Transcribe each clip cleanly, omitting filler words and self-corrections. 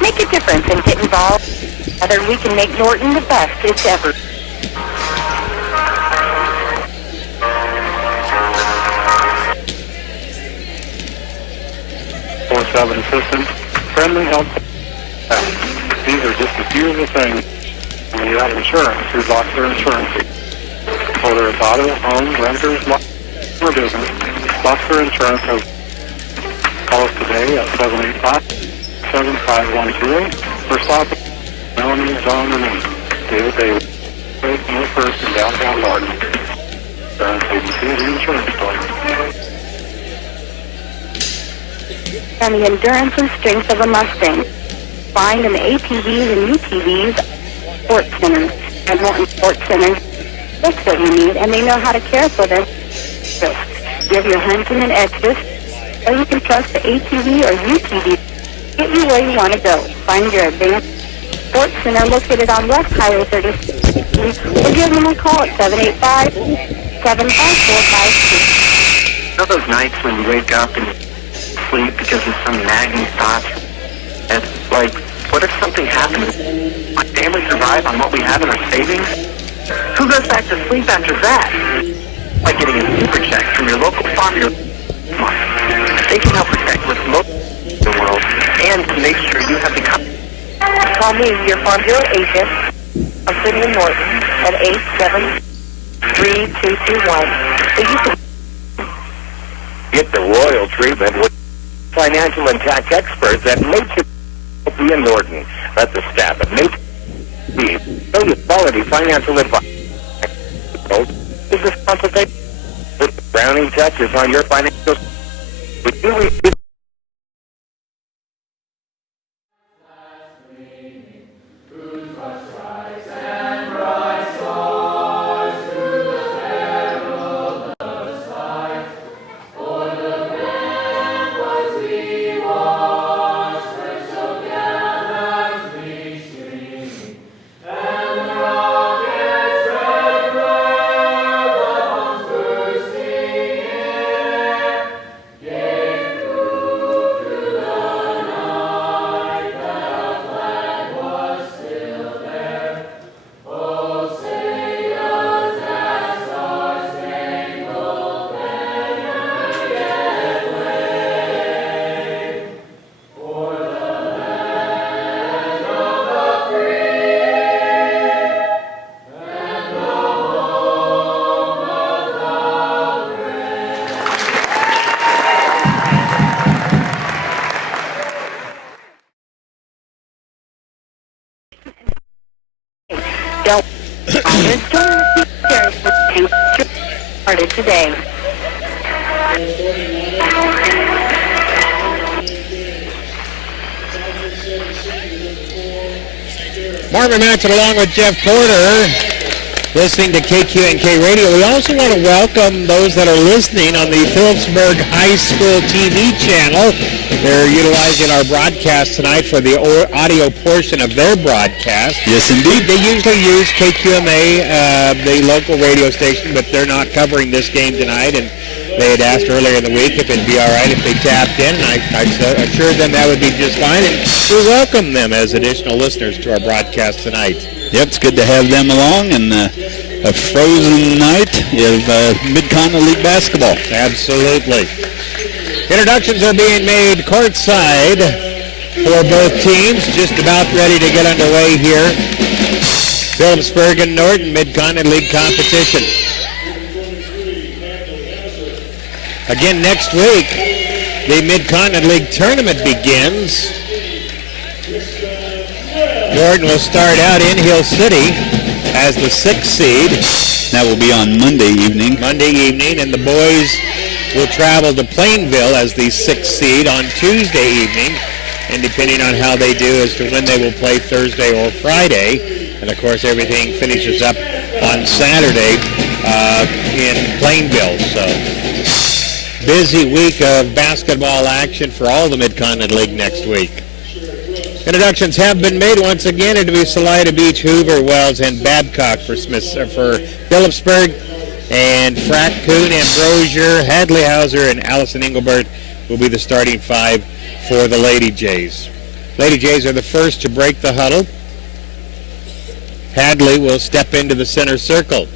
Make a difference and get involved. Together we can make Norton the best it's ever. 4-7 systems, friendly help. These are just a few of the things when you have insurance who blocks their insurance. Whether it's auto, home, renters, or business, blocks their insurance. Call us today at 785-75128 for stop Melanie, John, and me. David Davis, North First in downtown Norton. Insurance agency, the insurance store. And the endurance and strength of a Mustang. Find in the ATVs and UTVs sports centers and Norton Sports Centers. That's what you need, and they know how to care for them. Give your hunting an exodus, or you can trust the ATV or UTV. Get you where you want to go. Find your advanced sports center located on West Highway 36, or give them a call at 785-754-52. You know those nights when you wake up and sleep because of some nagging thought? And like, what if something happened? My family survive on what we have in our savings? Who goes back to sleep after that? Like getting a super check from your local farm. They can help protect what's most in the world and to make sure you have the Call me, your Farm Bureau agent. I'm sitting in Norton at 873-221. So you can get the royal treatment with financial and tax experts at Nature in Norton. That's the staff at Nature. So your quality financial advice is this consultation with browning touches on your financial. With you, started today. Marvin Matchett along with Jeff Porter, listening to KQNK Radio. We also want to welcome those that are listening on the Phillipsburg High School TV channel. They're utilizing our broadcast tonight for the audio portion of their broadcast. Yes, indeed. They usually use KQMA, the local radio station, but they're not covering this game tonight. And they had asked earlier in the week if it'd be all right if they tapped in, and I assured them that would be just fine. And we welcome them as additional listeners to our broadcast tonight. Yep, it's good to have them along, and a frozen night of Mid-Continent League basketball. Absolutely. Introductions are being made courtside for both teams, just about ready to get underway here. Phillipsburg and Norton Mid-Continent League competition. Again, next week, the Mid-Continent League tournament begins. Norton will start out in Hill City as the 6th seed. That will be on Monday evening. And the boys will travel to Plainville as the 6th seed on Tuesday evening, and depending on how they do as to when they will play Thursday or Friday. And, of course, everything finishes up on Saturday in Plainville. So, busy week of basketball action for all the Mid-Continent League next week. Introductions have been made once again. It'll be Salida Beach, Hoover, Wells, and Babcock for Phillipsburg. And Frack, Kuhn, Ambrosier, Hadley Hauser, and Allison Engelbert will be the starting five for the Lady Jays. Lady Jays are the first to break the huddle. Hadley will step into the center circle.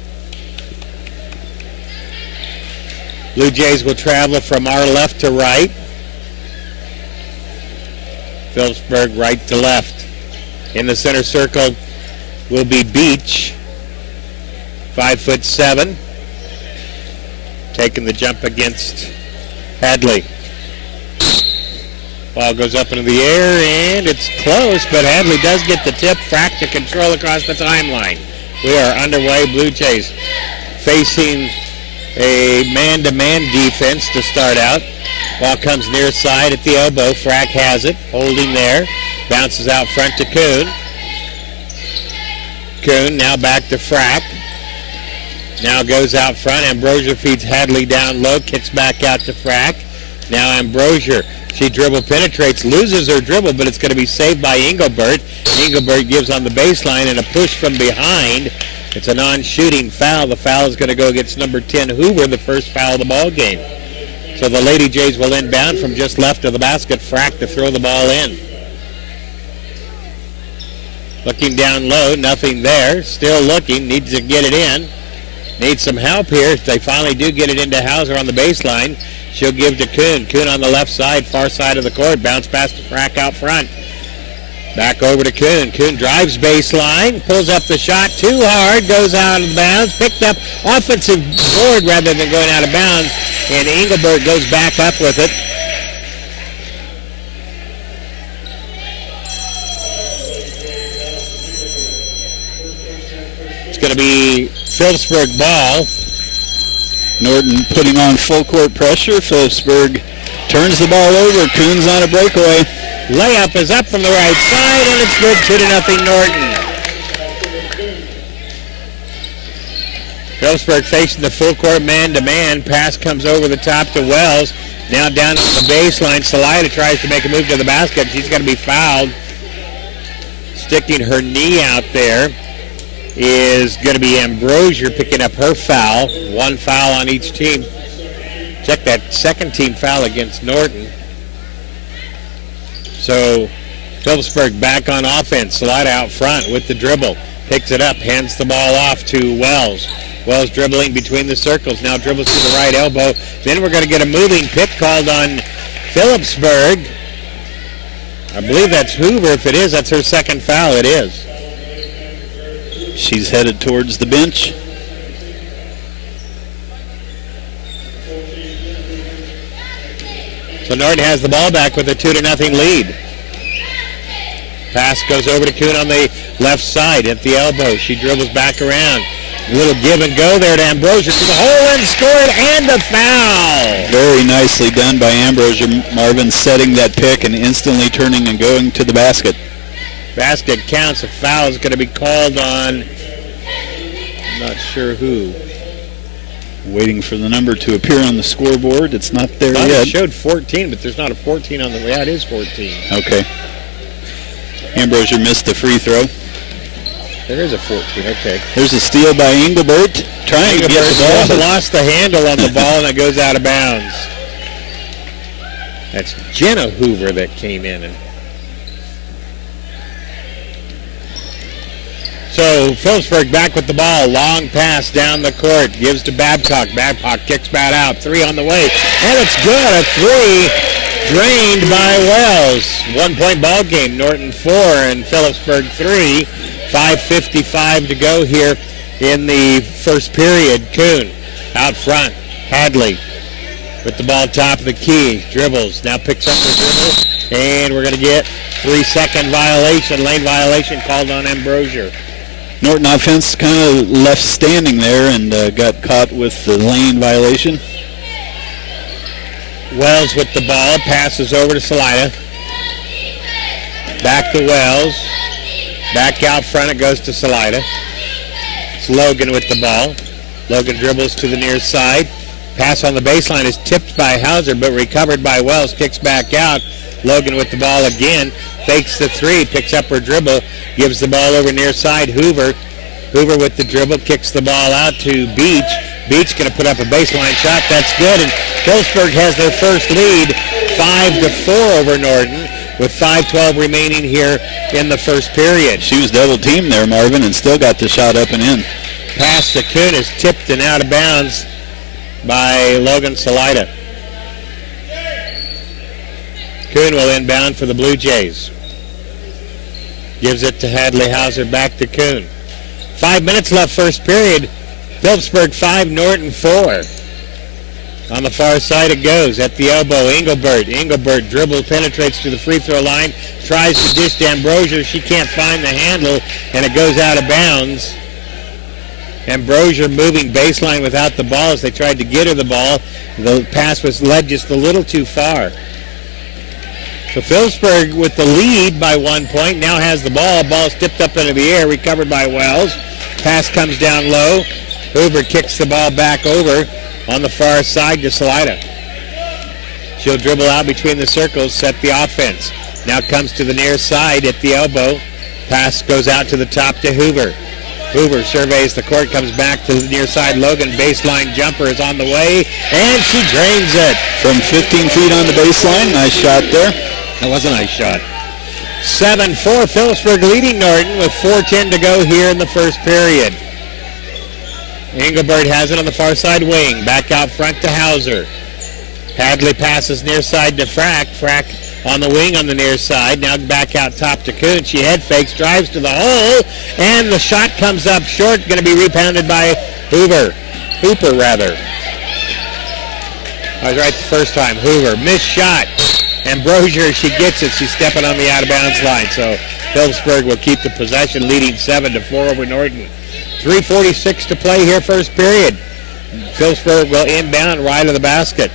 Blue Jays will travel from our left to right. Phillipsburg right to left. In the center circle will be Beach, 5'7", taking the jump against Hadley. Ball goes up into the air, and it's close, but Hadley does get the tip. Frack to control across the timeline. We are underway. Blue Jays facing a man-to-man defense to start out. Ball comes near side at the elbow. Frack has it, holding there. Bounces out front to Kuhn. Kuhn now back to Frack. Now goes out front. Ambrosier feeds Hadley down low, kicks back out to Frack. Now Ambrosier. She dribble penetrates, loses her dribble, but it's going to be saved by Engelbert. Engelbert gives on the baseline and a push from behind. It's a non-shooting foul. The foul is going to go against number 10, Hoover, the first foul of the ball game. So the Lady Jays will inbound from just left of the basket. Frack to throw the ball in. Looking down low, nothing there. Still looking, needs to get it in. Needs some help here. They finally do get it into Hauser on the baseline. She'll give to Kuhn. Kuhn on the left side, far side of the court. Bounce pass to Frack out front. Back over to Kuhn. Kuhn drives baseline, pulls up the shot too hard, goes out of bounds, picked up offensive board rather than going out of bounds, and Engelbert goes back up with it. It's going to be Phillipsburg ball. Norton putting on full court pressure. Phillipsburg turns the ball over. Kuhn's on a breakaway. Layup is up from the right side, and it's good. 2-0 Norton. Phillipsburg facing the full court man-to-man. Pass comes over the top to Wells. Now down to the baseline. Salida tries to make a move to the basket. She's going to be fouled. Sticking her knee out there is going to be Ambrosier picking up her foul. One foul on each team. Check that second team foul against Norton. So Phillipsburg back on offense. Slide out front with the dribble. Picks it up, hands the ball off to Wells. Wells dribbling between the circles. Now dribbles to the right elbow. Then we're going to get a moving pick called on Phillipsburg. I believe that's Hoover. If it is, that's her second foul. It is. She's headed towards the bench. So Norton has the ball back with a 2-0 lead. Pass goes over to Kuhn on the left side at the elbow. She dribbles back around. A little give and go there to Ambrosier to the hole and scored, and a foul. Very nicely done by Ambrosier. Marvin setting that pick and instantly turning and going to the basket. Basket counts. A foul is going to be called on, I'm not sure who. Waiting for the number to appear on the scoreboard. It's not there yet. It showed 14, but there's not a 14 on the... Yeah, it is 14. Okay. Ambrosier missed the free throw. There is a 14, okay. There's a steal by Engelbert. Trying to get the ball. Lost the handle on the ball, and it goes out of bounds. That's Jenna Hoover that came in. And so Phillipsburg back with the ball. Long pass down the court. Gives to Babcock. Babcock kicks back out. Three on the way. And it's good. A three drained by Wells. 1 point ball game. Norton 4 and Phillipsburg 3. 5:55 to go here in the first period. Kuhn out front. Hadley with the ball top of the key. Dribbles. Now picks up the dribble. And we're going to get 3-second violation. Lane violation called on Ambrosier. Norton offense kind of left standing there and got caught with the lane violation. Wells with the ball. Passes over to Salida. Back to Wells. Back out front. It goes to Salida. It's Logan with the ball. Logan dribbles to the near side. Pass on the baseline is tipped by Hauser, but recovered by Wells. Kicks back out. Logan with the ball again. Fakes the three. Picks up her dribble. Gives the ball over near side. Hoover. Hoover with the dribble. Kicks the ball out to Beach. Beach going to put up a baseline shot. That's good. And Phillipsburg has their first lead. 5-4 over Norton. with 5:12 remaining here in the first period. She was double teamed there, Marvin, and still got the shot up and in. Pass to Kuhn is tipped and out of bounds by Logan Salida. Kuhn will inbound for the Blue Jays. Gives it to Hadley Hauser, back to Kuhn. 5 minutes left first period. Phillipsburg 5, Norton 4. On the far side it goes. At the elbow, Engelbert. Engelbert dribbles, penetrates to the free throw line, tries to dish to Ambrosier. She can't find the handle, and it goes out of bounds. Ambrosier moving baseline without the ball as they tried to get her the ball. The pass was led just a little too far. So Phillipsburg with the lead by 1 point now has the ball. Ball's tipped up into the air, recovered by Wells. Pass comes down low. Hoover kicks the ball back over on the far side to Salida. She'll dribble out between the circles, set the offense. Now comes to the near side at the elbow. Pass goes out to the top to Hoover. Hoover surveys the court, comes back to the near side. Logan, baseline jumper is on the way, and she drains it. From 15 feet on the baseline, nice shot there. That was a nice shot. 7-4, Phillipsburg leading Norton with 4:10 to go here in the first period. Engelbert has it on the far side wing. Back out front to Hauser. Hadley passes near side to Frack. Frack on the wing on the near side. Now back out top to Kuhn. She head fakes, drives to the hole, and the shot comes up short. Going to be rebounded by Hooper. I was right the first time. Hoover, missed shot. Ambrosier, she gets it. She's stepping on the out-of-bounds line. So Phillipsburg will keep the possession, leading 7-4 over Norton. 3:46 to play here, first period. Phillipsburg will inbound right of the basket.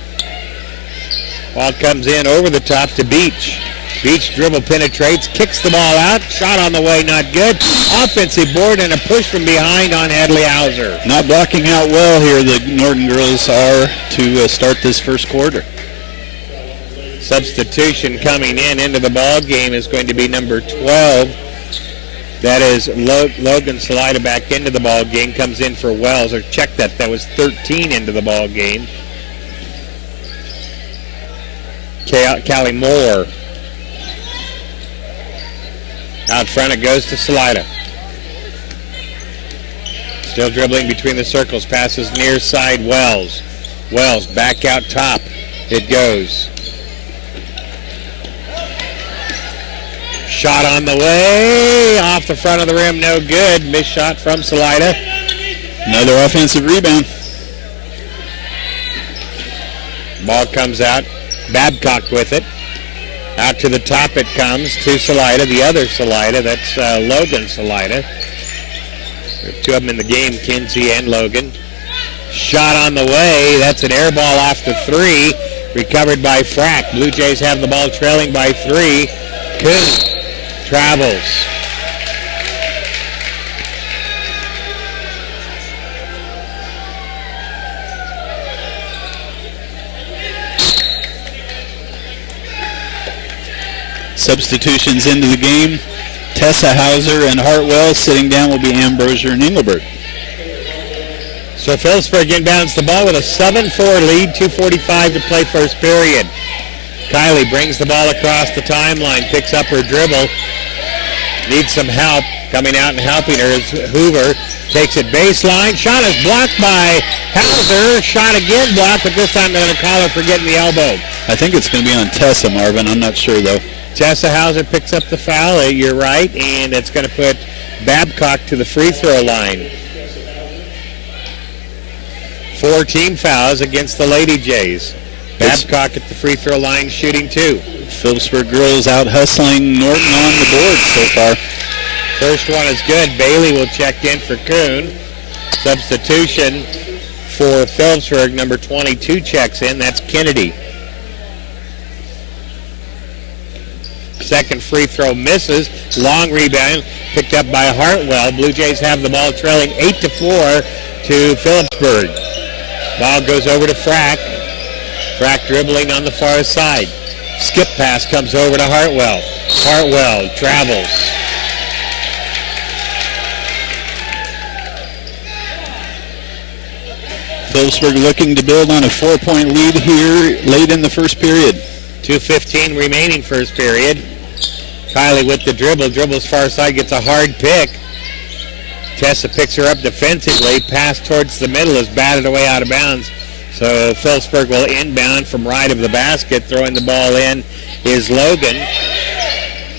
Ball comes in over the top to Beach. Beach dribble penetrates, kicks the ball out. Shot on the way, not good. Offensive board and a push from behind on Hadley Hauser. Not blocking out well here, the Norton girls are to start this first quarter. Substitution coming in into the ball game is going to be number 12. That is Logan Salida back into the ball game. Comes in for Wells. Or check that. That was 13 into the ball game. Callie Moore. Out front it goes to Salida. Still dribbling between the circles. Passes near side Wells. Wells back out top. It goes. Shot on the way, off the front of the rim, no good. Missed shot from Salida. Another offensive rebound. Ball comes out. Babcock with it. Out to the top it comes to Salida, the other Salida. That's Logan Salida. There are two of them in the game, Kinsey and Logan. Shot on the way. That's an air ball off the three. Recovered by Frack. Blue Jays have the ball trailing by 3. Kuhn travels. Substitutions into the game. Tessa Hauser and Hartwell. Sitting down will be Ambrosier and Engelbert. So Phillipsburg inbounds the ball with a 7-4 lead, 2:45 to play first period. Kylie brings the ball across the timeline, picks up her dribble, needs some help. Coming out and helping her is Hoover. Takes it baseline. Shot is blocked by Hauser. Shot again blocked, but this time they're going to call her for getting the elbow. I think it's going to be on Tessa, Marvin. I'm not sure, though. Tessa Hauser picks up the foul. You're right, and it's going to put Babcock to the free throw line. 4 team fouls against the Lady Jays. Babcock at the free throw line shooting 2. Phillipsburg girls out hustling Norton on the board so far. First one is good. Bailey will check in for Kuhn. Substitution for Phillipsburg, number 22 checks in. That's Kennedy. Second free throw misses. Long rebound picked up by Hartwell. Blue Jays have the ball trailing 8-4 to Phillipsburg. Ball goes over to Frack. Frack dribbling on the far side. Skip pass comes over to Hartwell. Hartwell travels. Phillipsburg looking to build on a 4-point lead here late in the first period. 2:15 remaining first period. Kylie with the dribble. Dribbles far side, gets a hard pick. Tessa picks her up defensively. Pass towards the middle is batted away out of bounds. So Phillipsburg will inbound from right of the basket. Throwing the ball in is Logan.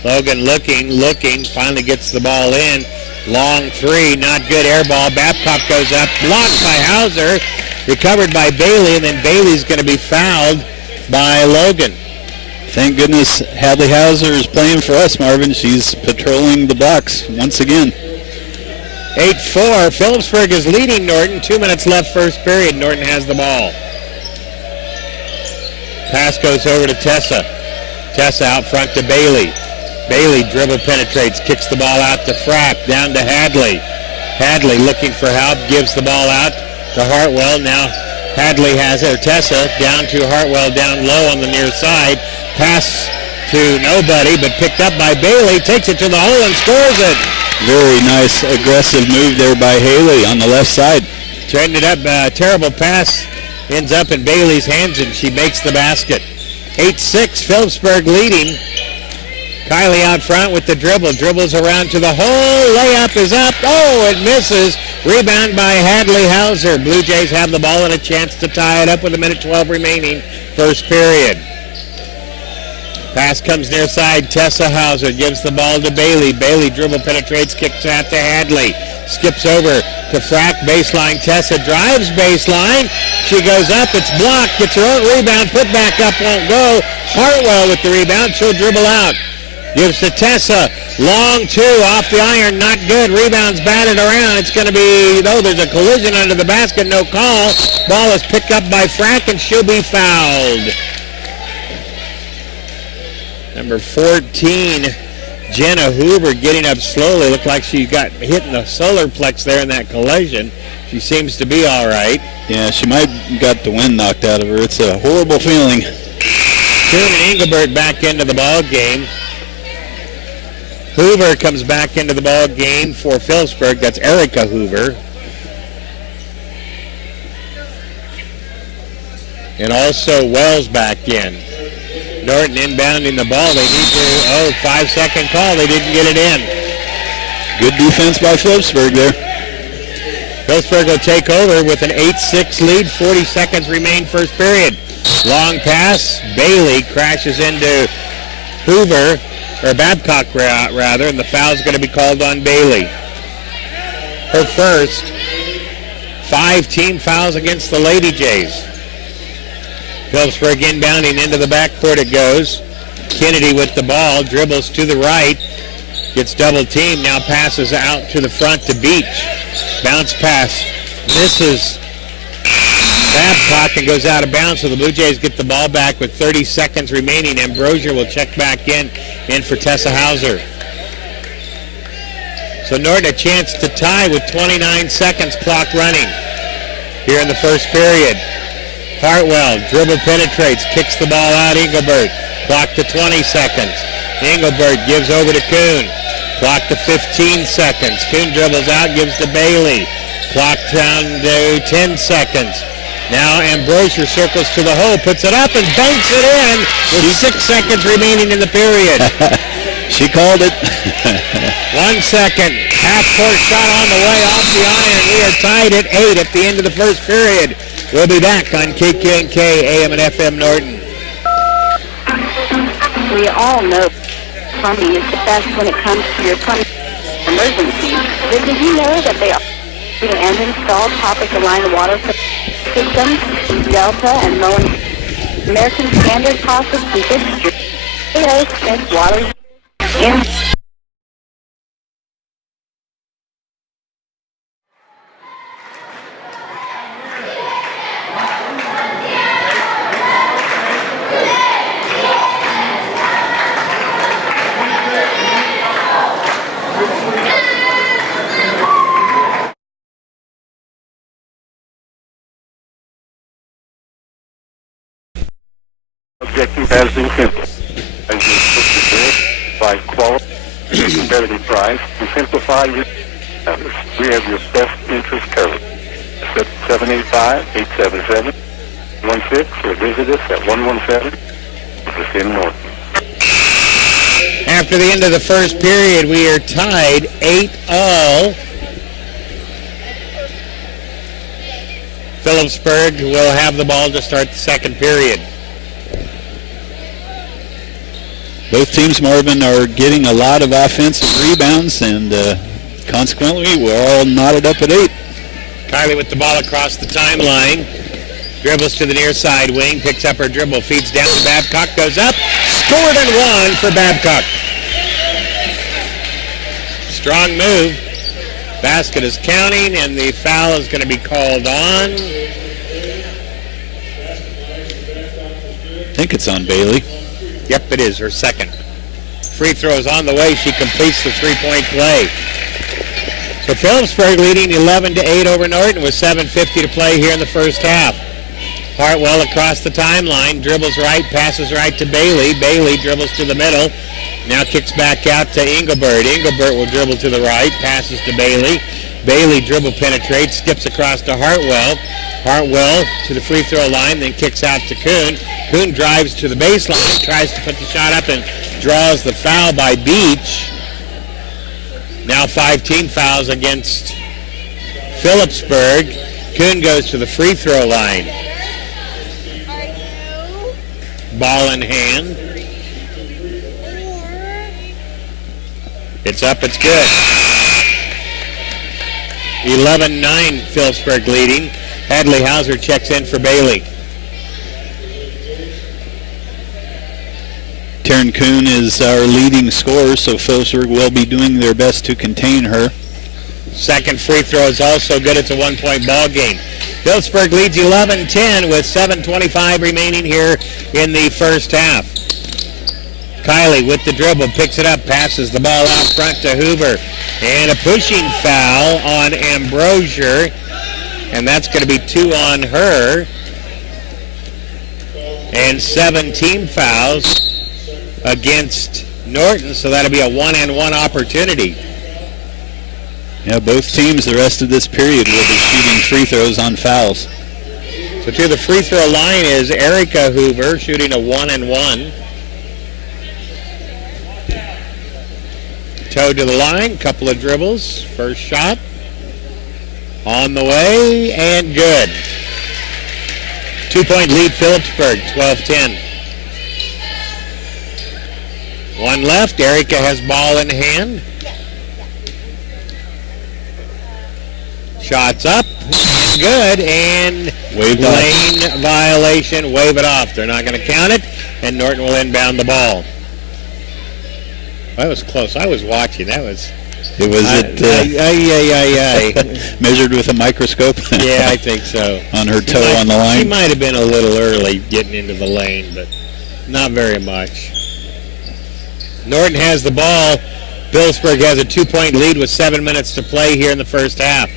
Logan looking, finally gets the ball in. Long three, not good. Air ball. Babcock goes up, blocked by Hauser, recovered by Bailey, and then Bailey's going to be fouled by Logan. Thank goodness Hadley Hauser is playing for us, Marvin. She's patrolling the box once again. 8-4. Phillipsburg is leading Norton. 2 minutes left first period. Norton has the ball. Pass goes over to Tessa. Tessa out front to Bailey. Bailey dribble penetrates, kicks the ball out to Frack, down to Hadley. Hadley looking for help, gives the ball out to Hartwell. Now Hadley has it, or Tessa, down to Hartwell, down low on the near side. Pass to nobody, but picked up by Bailey, takes it to the hole and scores it. Very nice aggressive move there by Haley on the left side. Turned it up, terrible pass, ends up in Bailey's hands, and she makes the basket. 8-6, Phillipsburg leading. Kylie out front with the dribble. Dribbles around to the hole. Layup is up. Oh, it misses. Rebound by Hadley Hauser. Blue Jays have the ball and a chance to tie it up with 1:12 remaining first period. Pass comes near side. Tessa Hauser gives the ball to Bailey. Bailey dribble penetrates, kicks out to Hadley. Skips over to Frack. Baseline. Tessa drives baseline. She goes up. It's blocked. Gets her own rebound. Put back up. Won't go. Hartwell with the rebound. She'll dribble out. Gives to Tessa. Long two off the iron. Not good. Rebounds batted around. It's going to be, there's a collision under the basket. No call. Ball is picked up by Frack, and she'll be fouled. Number 14, Jenna Hoover, getting up slowly. Looked like she got hit in the solar plex there in that collision. She seems to be all right. Yeah, she might have got the wind knocked out of her. It's a horrible feeling. Kuhn and Engelbert back into the ball game. Hoover comes back into the ball game for Phillipsburg. That's Erica Hoover. And also Wells back in. Norton inbounding the ball. They need to, 5-second call. They didn't get it in. Good defense by Phillipsburg there. Phillipsburg will take over with an 8-6 lead. 40 seconds remain first period. Long pass. Bailey crashes into Hoover. Or Babcock, rather, and the foul's going to be called on Bailey. Her first. 5 team fouls against the Lady Jays. Phillipsburg inbounding into the backcourt it goes. Kennedy with the ball, dribbles to the right, gets double teamed, now passes out to the front to Beach. Bounce pass, misses Babcock and goes out of bounds, so the Blue Jays get the ball back with 30 seconds remaining. Ambrosier will check back in for Tessa Hauser. So Norton a chance to tie with 29 seconds clock running here in the first period. Hartwell dribble penetrates, kicks the ball out. Engelbert, clock to 20 seconds. Engelbert gives over to Kuhn. Clock to 15 seconds. Kuhn dribbles out, gives to Bailey. Clock down to 10 seconds. Now Ambrosier circles to the hole, puts it up, and banks it in with 6 seconds remaining in the period. She called it. 1 second. Half-court shot on the way off the iron. We are tied at 8 at the end of the first period. We'll be back on KQNK, AM and FM Norton. We all know plumbing is the best when it comes to your plumbing emergency. But did you know that they and install top-of-the-line water systems, Delta and Moen American Standard faucets and fixtures? A.O. Smith Water in. Objective has been simple. As you put the best by quality, competitive price, and simplify your service. We have your best interest covered. Set 785-877-16 or visit us at 117 in Norton. After the end of the first period, we are tied 8-all. Phillipsburg will have the ball to start the second period. Both teams, Marvin, are getting a lot of offensive rebounds, and consequently, we're all knotted up at 8. Kylie with the ball across the timeline. Dribbles to the near side wing, picks up her dribble, feeds down to Babcock, goes up, scored and one for Babcock. Strong move. Basket is counting, and the foul is going to be called on. I think it's on Bailey. Yep, it is her second. Free throw is on the way. She completes the three-point play. So Phillipsburg leading 11-8 over Norton with 7:50 to play here in the first half. Hartwell across the timeline, dribbles right, passes right to Bailey. Bailey dribbles to the middle, now kicks back out to Engelbert. Engelbert will dribble to the right, passes to Bailey. Bailey dribble penetrates, skips across to Hartwell. Hartwell to the free throw line, then kicks out to Kuhn. Kuhn drives to the baseline, tries to put the shot up and draws the foul by Beach. Now 5 team fouls against Phillipsburg. Kuhn goes to the free throw line. Ball in hand. It's up, it's good. 11-9 Phillipsburg leading. Hadley Hauser checks in for Bailey. Taryn Kuhn is our leading scorer, so Phillipsburg will be doing their best to contain her. Second free throw is also good. It's a one-point ball game. Phillipsburg leads 11-10 with 7:25 remaining here in the first half. Kylie with the dribble, picks it up, passes the ball out front to Hoover. And a pushing foul on Ambrosier. And that's going to be 2 on her. And 7 team fouls against Norton, so that'll be a 1-and-1 opportunity. Yeah, both teams the rest of this period will be shooting free throws on fouls. So to the free throw line is Erica Hoover shooting a 1-and-1. Toe to the line, couple of dribbles, first shot. On the way, and good. 2-point lead Phillipsburg, 12-10. 1 left, Erica has ball in hand. Shots up, and good, and lane violation, wave it off. They're not going to count it, and Norton will inbound the ball. That was close. I was watching. That was... It was measured with a microscope? Yeah, I think so. On her toe on the line? She might have been a little early getting into the lane, but not very much. Norton has the ball. Phillipsburg has a 2-point lead with 7 minutes to play here in the first half.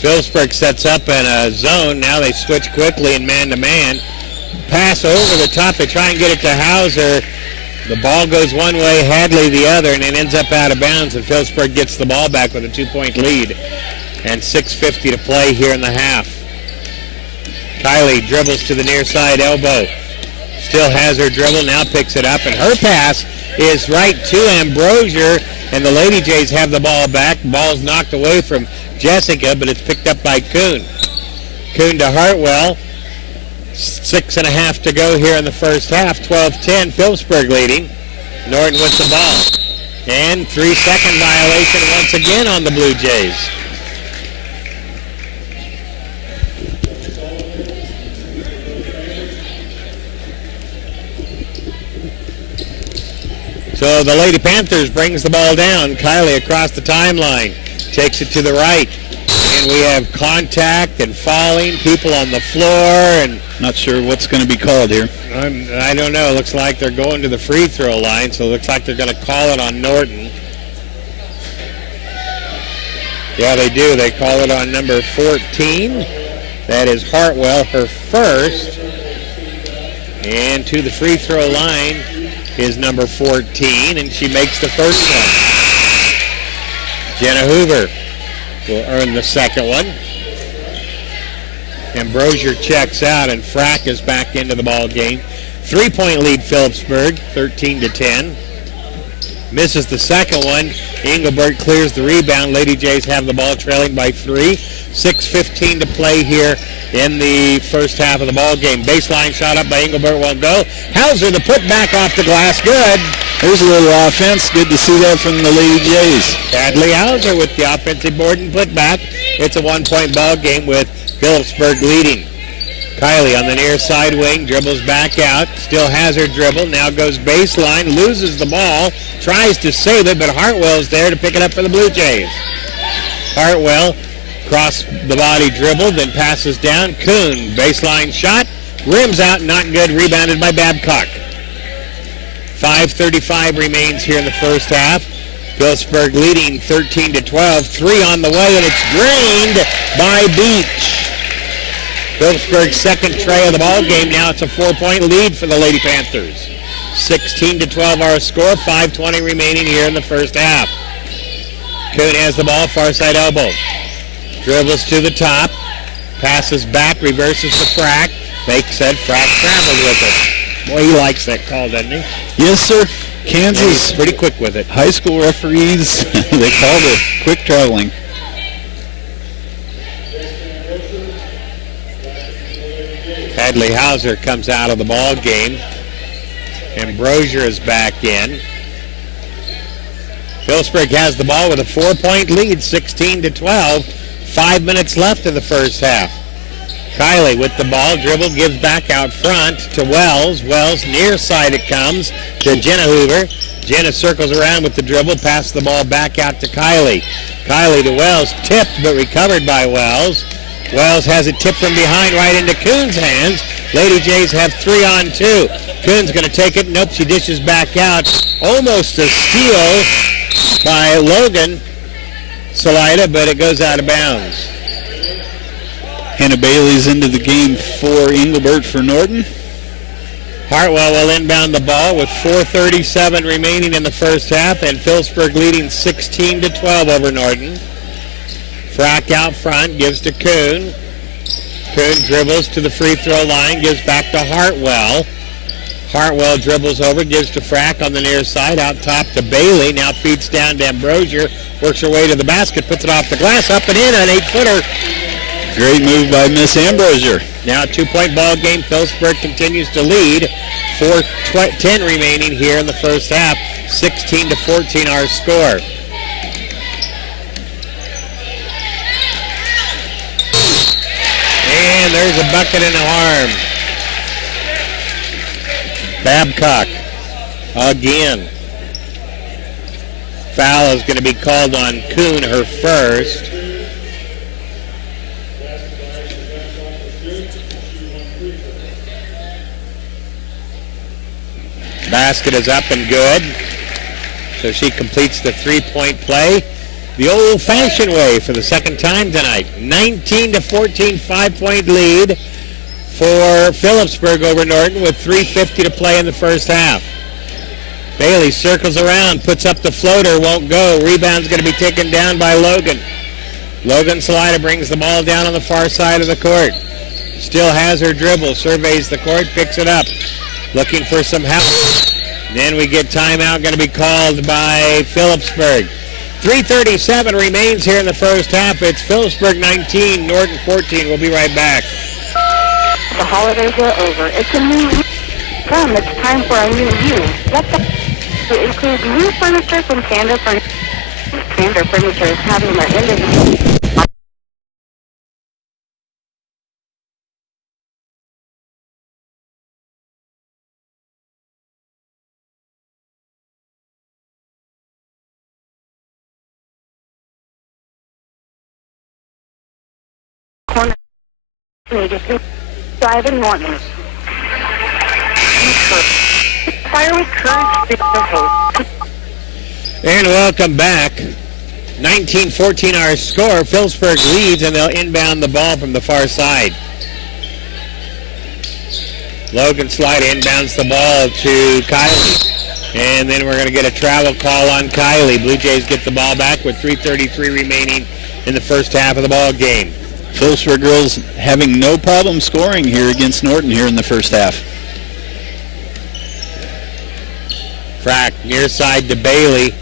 Phillipsburg sets up in a zone. Now they switch quickly in man-to-man. Pass over the top. They try and get it to Hauser. The ball goes one way, Hadley the other, and it ends up out of bounds, and Phillipsburg gets the ball back with a 2-point lead. And 6:50 to play here in the half. Kylie dribbles to the near side elbow. Still has her dribble, now picks it up, and her pass is right to Ambrosier, and the Lady Jays have the ball back. Ball's knocked away from Jessica, but it's picked up by Kuhn. Kuhn to Hartwell. 6.5 to go here in the first half. 12-10, Phillipsburg leading. Norton with the ball. And 3-second violation once again on the Blue Jays. So the Lady Panthers brings the ball down. Kylie across the timeline. Takes it to the right. And we have contact and falling, people on the floor, and not sure what's going to be called here. I don't know. Looks like they're going to the free throw line, so it looks like they're going to call it on Norton. Yeah, they do. They call it on number 14. That is Hartwell, her first. And to the free throw line is number 14, and she makes the first one. Jenna Hoover will earn the second one. Ambrosier checks out, and Frack is back into the ball game. 3-point lead Phillipsburg, 13-10. Misses the second one. Engelbert clears the rebound. Lady Jays have the ball trailing by 3. 6:15 to play here in the first half of the ball game. Baseline shot up by Engelbert won't go. Hauser, the put back off the glass, good. There's a little offense. Good to see that from the Lady Jays. Hadley Hauser with the offensive board and put back. It's a 1-point ball game with Phillipsburg leading. Kylie on the near side wing, dribbles back out, still has her dribble, now goes baseline, loses the ball, tries to save it, but Hartwell's there to pick it up for the Blue Jays. Hartwell, cross the body dribble, then passes down. Kuhn, baseline shot, rims out, not good, rebounded by Babcock. 5:35 remains here in the first half. Phillipsburg leading 13-12, 3 on the way, and it's drained by Beach. Phillipsburg's second tray of the ball game. Now it's a 4-point lead for the Lady Panthers. 16-12 our score. 5:20 remaining here in the first half. Kuhn has the ball, far side elbow. Dribbles to the top. Passes back, reverses to Frack. Makes it. Frack traveled with it. Boy, he likes that call, doesn't he? Yes, sir. Kansas. He's pretty quick with it. High school referees, they called it quick traveling. Hadley Hauser comes out of the ball game. Ambrosier is back in. Phillipsburg has the ball with a 4-point lead, 16-12. 5 minutes left in the first half. Kylie with the ball, dribble, gives back out front to Wells. Wells, near side it comes to Jenna Hoover. Jenna circles around with the dribble, passes the ball back out to Kylie. Kylie to Wells, tipped but recovered by Wells. Wells has it tipped from behind right into Kuhn's hands. Lady Jays have 3-on-2. Kuhn's going to take it. Nope, she dishes back out. Almost a steal by Logan Salida, but it goes out of bounds. Hannah Bailey's into the game for Engelbert for Norton. Hartwell will inbound the ball with 4:37 remaining in the first half, and Phillipsburg leading 16-12 over Norton. Frack out front, gives to Kuhn. Kuhn dribbles to the free throw line, gives back to Hartwell. Hartwell dribbles over, gives to Frack on the near side, out top to Bailey. Now feeds down to Ambrosier, works her way to the basket, puts it off the glass, up and in, an 8-footer. Great move by Miss Ambrosier. Now a 2-point ball game. Phillipsburg continues to lead. 4:10 remaining here in the first half. 16-14 our score. And there's a bucket and a harm. Babcock again. Foul is going to be called on Kuhn, her first. Basket is up and good. So she completes the 3-point play the old-fashioned way for the second time tonight. 19-14, 5-point lead for Phillipsburg over Norton with 3:50 to play in the first half. Bailey circles around, puts up the floater, won't go. Rebound's going to be taken down by Logan. Logan Salida brings the ball down on the far side of the court. Still has her dribble, surveys the court, picks it up. Looking for some help. Then we get timeout going to be called by Phillipsburg. 3:37 remains here in the first half. It's Phillipsburg 19, Norton 14. We'll be right back. The holidays are over. It's a new year. Come, it's time for a new you. It includes new furniture from Sander Furniture. Sander Furniture is having their end of the year. Drive in Norton. Fire with courage, the host. And welcome back. 19-14 our score. Phillipsburg leads, and they'll inbound the ball from the far side. Logan Slide inbounds the ball to Kylie. And then we're going to get a travel call on Kylie. Blue Jays get the ball back with 3:33 remaining in the first half of the ball game. Phillipsburg girls having no problem scoring here against Norton here in the first half. Frack near side to Bailey.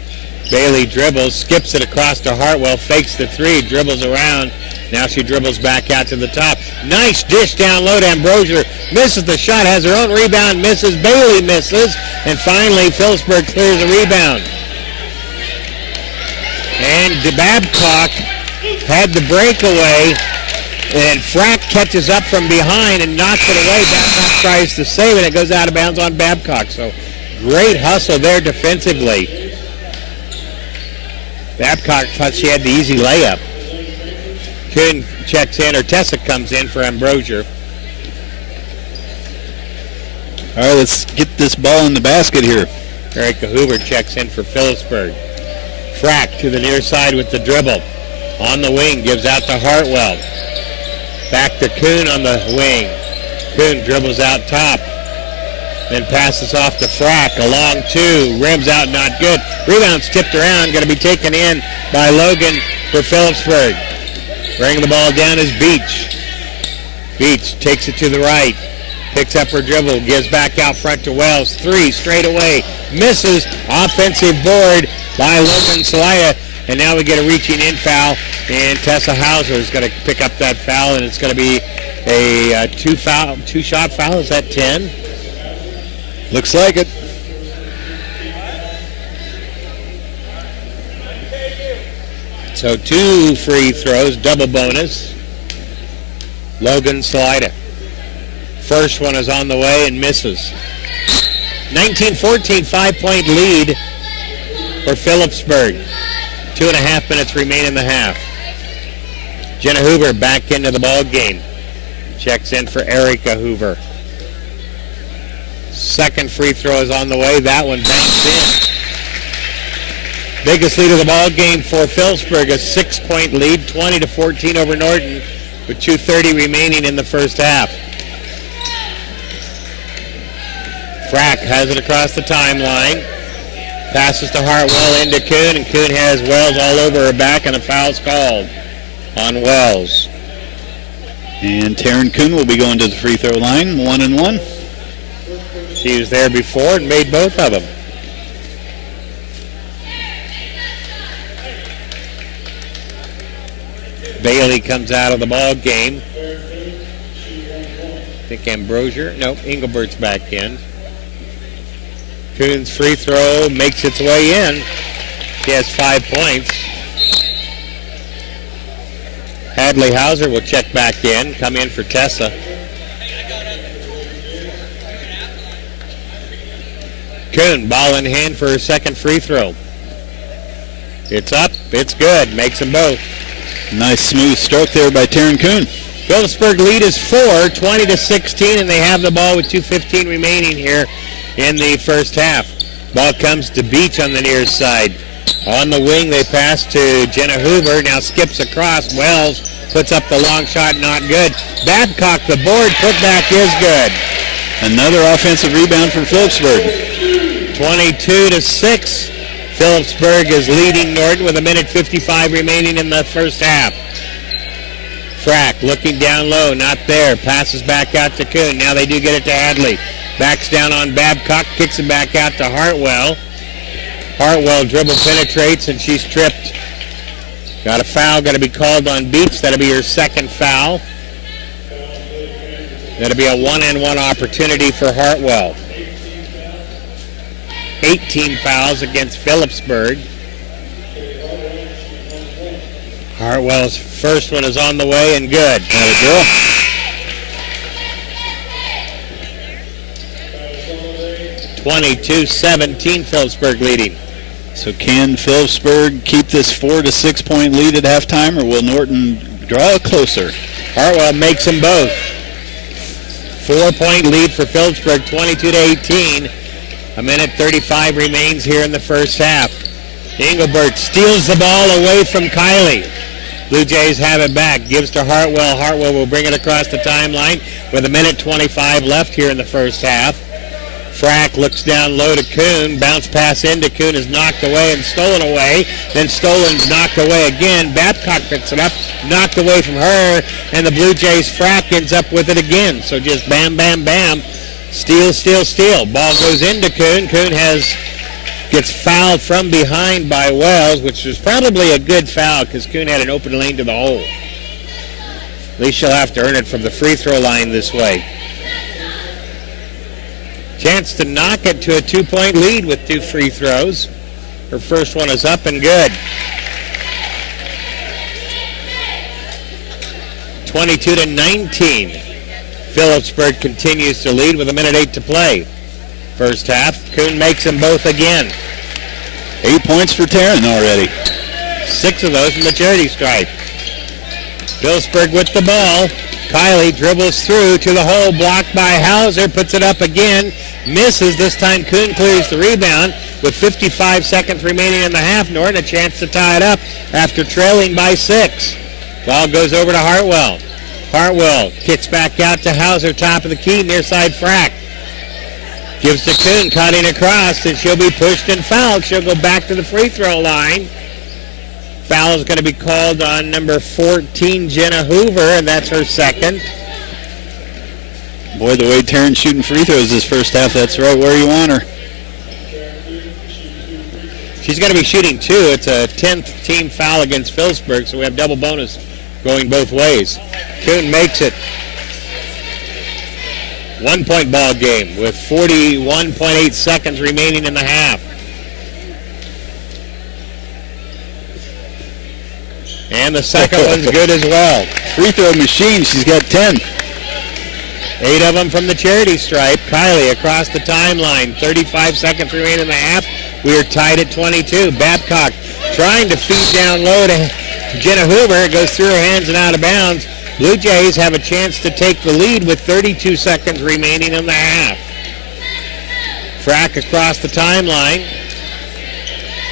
Bailey dribbles, skips it across to Hartwell, fakes the three, dribbles around. Now she dribbles back out to the top. Nice dish down low to Ambrosier. Misses the shot, has her own rebound, misses. Bailey misses. And finally, Phillipsburg clears the rebound. And Babcock had the breakaway. And Frack catches up from behind and knocks it away. Babcock tries to save it. It goes out of bounds on Babcock. So great hustle there defensively. Babcock thought she had the easy layup. Kuhn checks in, or Tessa comes in for Ambrosier. All right, let's get this ball in the basket here. Erica Hoover checks in for Phillipsburg. Frack to the near side with the dribble. On the wing, gives out to Hartwell. Back to Kuhn on the wing. Kuhn dribbles out top. Then passes off to Frack. A long two. Rims out, not good. Rebound's tipped around. Going to be taken in by Logan for Phillipsburg. Bringing the ball down is Beach. Beach takes it to the right. Picks up her dribble. Gives back out front to Wells. Three straight away. Misses. Offensive board by Logan Salaya. And now we get a reaching in foul. And Tessa Hauser is going to pick up that foul. And it's going to be a two-shot foul. Is that 10? Looks like it. So 2 free throws, double bonus. Logan Salida. First one is on the way and misses. 19-14, 5-point lead for Phillipsburg. 2.5 minutes remain in the half. Jenna Hoover back into the ball game. Checks in for Erica Hoover. Second free throw is on the way. That one banks in. Biggest lead of the ball game for Phillipsburg, a 6-point lead, 20-14 over Norton, with 2:30 remaining in the first half. Frack has it across the timeline. Passes to Hartwell into Kuhn, and Kuhn has Wells all over her back, and a foul's called on Wells. And Taryn Kuhn will be going to the free throw line, 1-1. She was there before and made both of them. Bailey comes out of the ball game. I think Ambrosier. Nope, Engelbert's back in. Kuhn's free throw makes its way in. She has 5 points. Hadley Hauser will check back in, come in for Tessa. Kuhn, ball in hand for her second free throw. It's up, it's good, makes them both. Nice smooth stroke there by Taryn Kuhn. Phillipsburg lead is 4, 20-16, and they have the ball with 2:15 remaining here in the first half. Ball comes to Beach on the near side. On the wing, they pass to Jenna Hoover. Now skips across. Wells puts up the long shot, not good. Babcock, the board, putback is good. Another offensive rebound from Phillipsburg. 22-6. Phillipsburg is leading Norton with 1:55 remaining in the first half. Frack looking down low, not there. Passes back out to Kuhn. Now they do get it to Hadley. Backs down on Babcock, kicks it back out to Hartwell. Hartwell dribble penetrates, and she's tripped. Got a foul, got to be called on Beach. That'll be her second foul. That'll be a one-on-one opportunity for Hartwell. 18 fouls against Phillipsburg. Hartwell's first one is on the way and good. That'll go. (22-17) Phillipsburg leading. So can Phillipsburg keep this 4 to 6 point lead at halftime, or will Norton draw it closer? Hartwell makes them both. 4-point lead for Phillipsburg, 22-18. 1:35 remains here in the first half. Engelbert steals the ball away from Kylie. Blue Jays have it back. Gives to Hartwell. Hartwell will bring it across the timeline with 1:25 left here in the first half. Frack looks down low to Kuhn. Bounce pass into Kuhn is knocked away and stolen away. Then stolen, knocked away again. Babcock picks it up, knocked away from her, and the Blue Jays Frack ends up with it again. So just bam, bam, bam. Steal, steal, steal. Ball goes into Kuhn. Kuhn has Gets fouled from behind by Wells, which was probably a good foul because Kuhn had an open lane to the hole. At least she'll have to earn it from the free throw line this way. Chance to knock it to a 2-point lead with 2 free throws. Her first one is up and good. 22-19. Phillipsburg continues to lead with 1:08 to play. First half, Kuhn makes them both again. 8 points for Taryn already. 6 of those from the charity stripe. Phillipsburg with the ball. Kylie dribbles through to the hole, blocked by Hauser, puts it up again, misses. This time Kuhn clears the rebound with 55 seconds remaining in the half. Norton a chance to tie it up after trailing by 6. Ball goes over to Hartwell. Hartwell kicks back out to Hauser, top of the key, near side Frack. Gives to Kuhn, cutting across, and she'll be pushed and fouled. She'll go back to the free throw line. Foul is going to be called on number 14, Jenna Hoover, and that's her second. Boy, the way Taryn's shooting free throws this first half, that's right where you want her. She's going to be shooting 2. It's a 10th team foul against Phillipsburg, so we have double bonus going both ways. Kuhn makes it. 1-point ball game with 41.8 seconds remaining in the half. And the second one's good as well. Free throw machine, she's got 10. 8 of them from the charity stripe. Kylie across the timeline. 35 seconds remaining in the half. We are tied at 22. Babcock trying to feed down low to Jenna Hoover. It goes through her hands and out of bounds. Blue Jays have a chance to take the lead with 32 seconds remaining in the half. Frack across the timeline.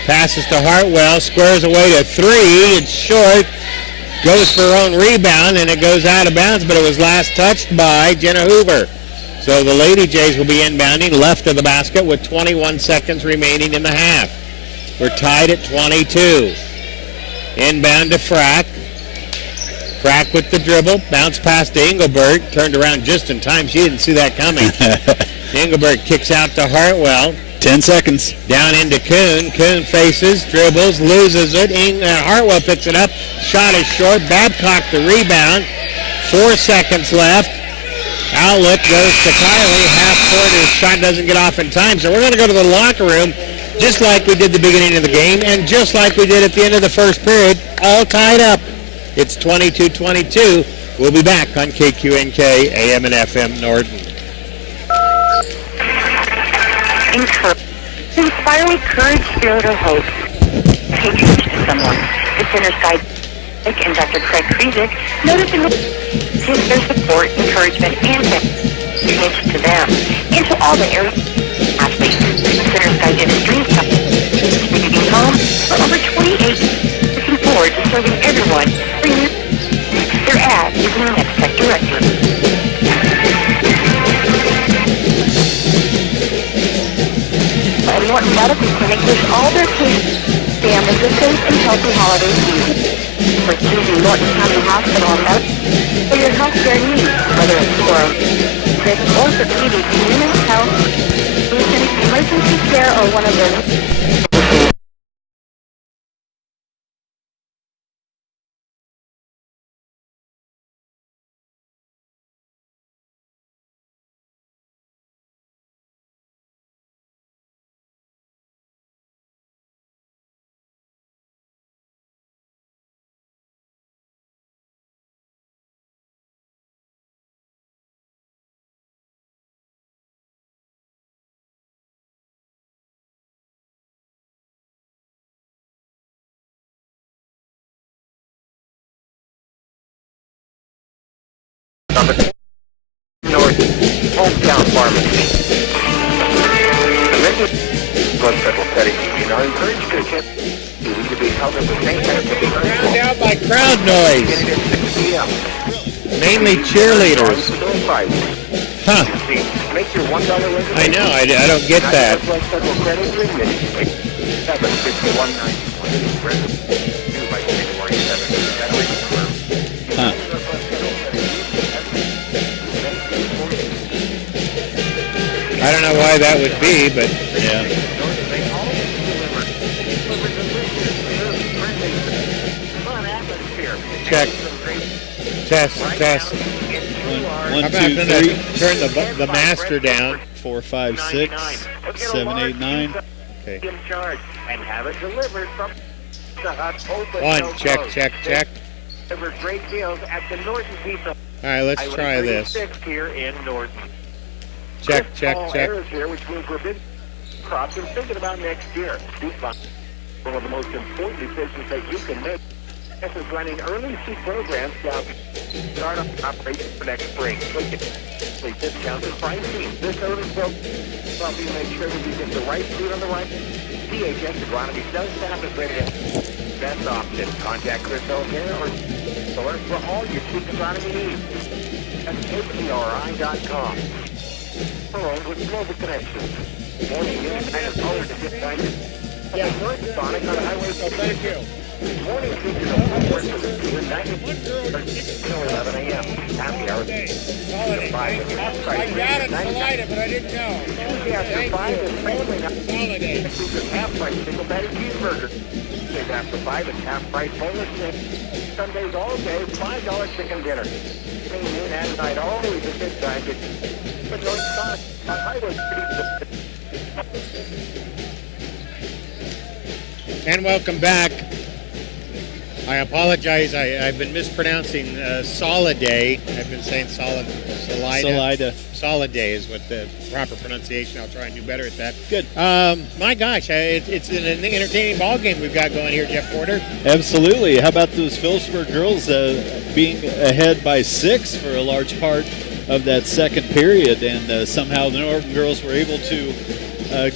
Passes to Hartwell. Squares away to 3. It's short. Goes for her own rebound, and it goes out of bounds, but it was last touched by Jenna Hoover. So the Lady Jays will be inbounding left of the basket with 21 seconds remaining in the half. We're tied at 22. Inbound to Frack. Frack with the dribble. Bounce pass to Engelberg. Turned around just in time. She didn't see that coming. Engelberg kicks out to Hartwell. 10 seconds. Down into Kuhn. Kuhn faces, dribbles, loses it. Hartwell picks it up. Shot is short. Babcock the rebound. 4 seconds left. Outlet goes to Kylie. Half-court. His shot doesn't get off in time. So we're going to go to the locker room just like we did the beginning of the game and just like we did at the end of the first period. All tied up. It's 22-22. We'll be back on KQNK, AM and FM Norton. Inspiring courage, spirit, or hope. Take change to someone. The center's guide and Dr. Craig Friedrich noted their support, encouragement, and change to them and to all the area athletes. The center's guide did a dream community home for over 28 years, looking forward to serving everyone. Their ad is the next tech director. And Norton Medical Clinic wish all their families a safe and healthy holiday season. For choosing Norton County Hospital and Medical for your health care needs, whether it's for orthopedic, women's health, emergency care, or one of their Norton, hometown pharmacy. The regular blood pressure studies are encouraged to attend to be held at the same time to be Drowned out by crowd noise. beginning at 6 p.m. Mainly cheerleaders. Huh. Make your $1 reservation. I know. I don't get that. Blood federal credit for admission. 75191. Due by January 7th. Huh. I don't know why that would be, but Yeah. check. Test, test. One, How about two, gonna three, turn the master down? 4, 5, 6, 7, 8, 9. Okay. In charge and have it delivered from the hut. Open, One, no check, close. check, check. Deliver great deals at the Norton Pizza. All right, let's try this. Here in Norton. Check, This check, fall check. air is here, which means we're big crops and thinking about next year. These are one of the most important decisions that you can make. This is running early seed programs to start up operations for next spring. Look at discounts and pricing. This early program help you make sure that you get the right seed on the right. PHS agronomy does have it ready to best option. Contact Chris O'Hare or for all your seed agronomy needs. That's KPRI.com. Owned with global connections. Morning news kind of colored to get time. Yeah, North Sonic on Highway 6. Thank you. Morning features of homework with 90 till 11 a.m. Happy hour. Holiday. Half I price. got it, Salida, but I didn't know. Tuesday after 5 is family night. Holiday. Features half price single patty cheeseburger. Tuesdays after 5 is half price boneless steak. Sundays all day, $5 chicken dinner. Between noon and night, always a good time to but North Sonic on Highway 3. And welcome back. I apologize. I've been mispronouncing Soliday. I've been saying Salida. Soliday is what the proper pronunciation. I'll try and do better at that. Good. My gosh, it's an entertaining ball game we've got going here, Jeff Porter. Absolutely. How about those Phillipsburg girls being ahead by 6 for a large part of that second period, and somehow the Norton girls were able to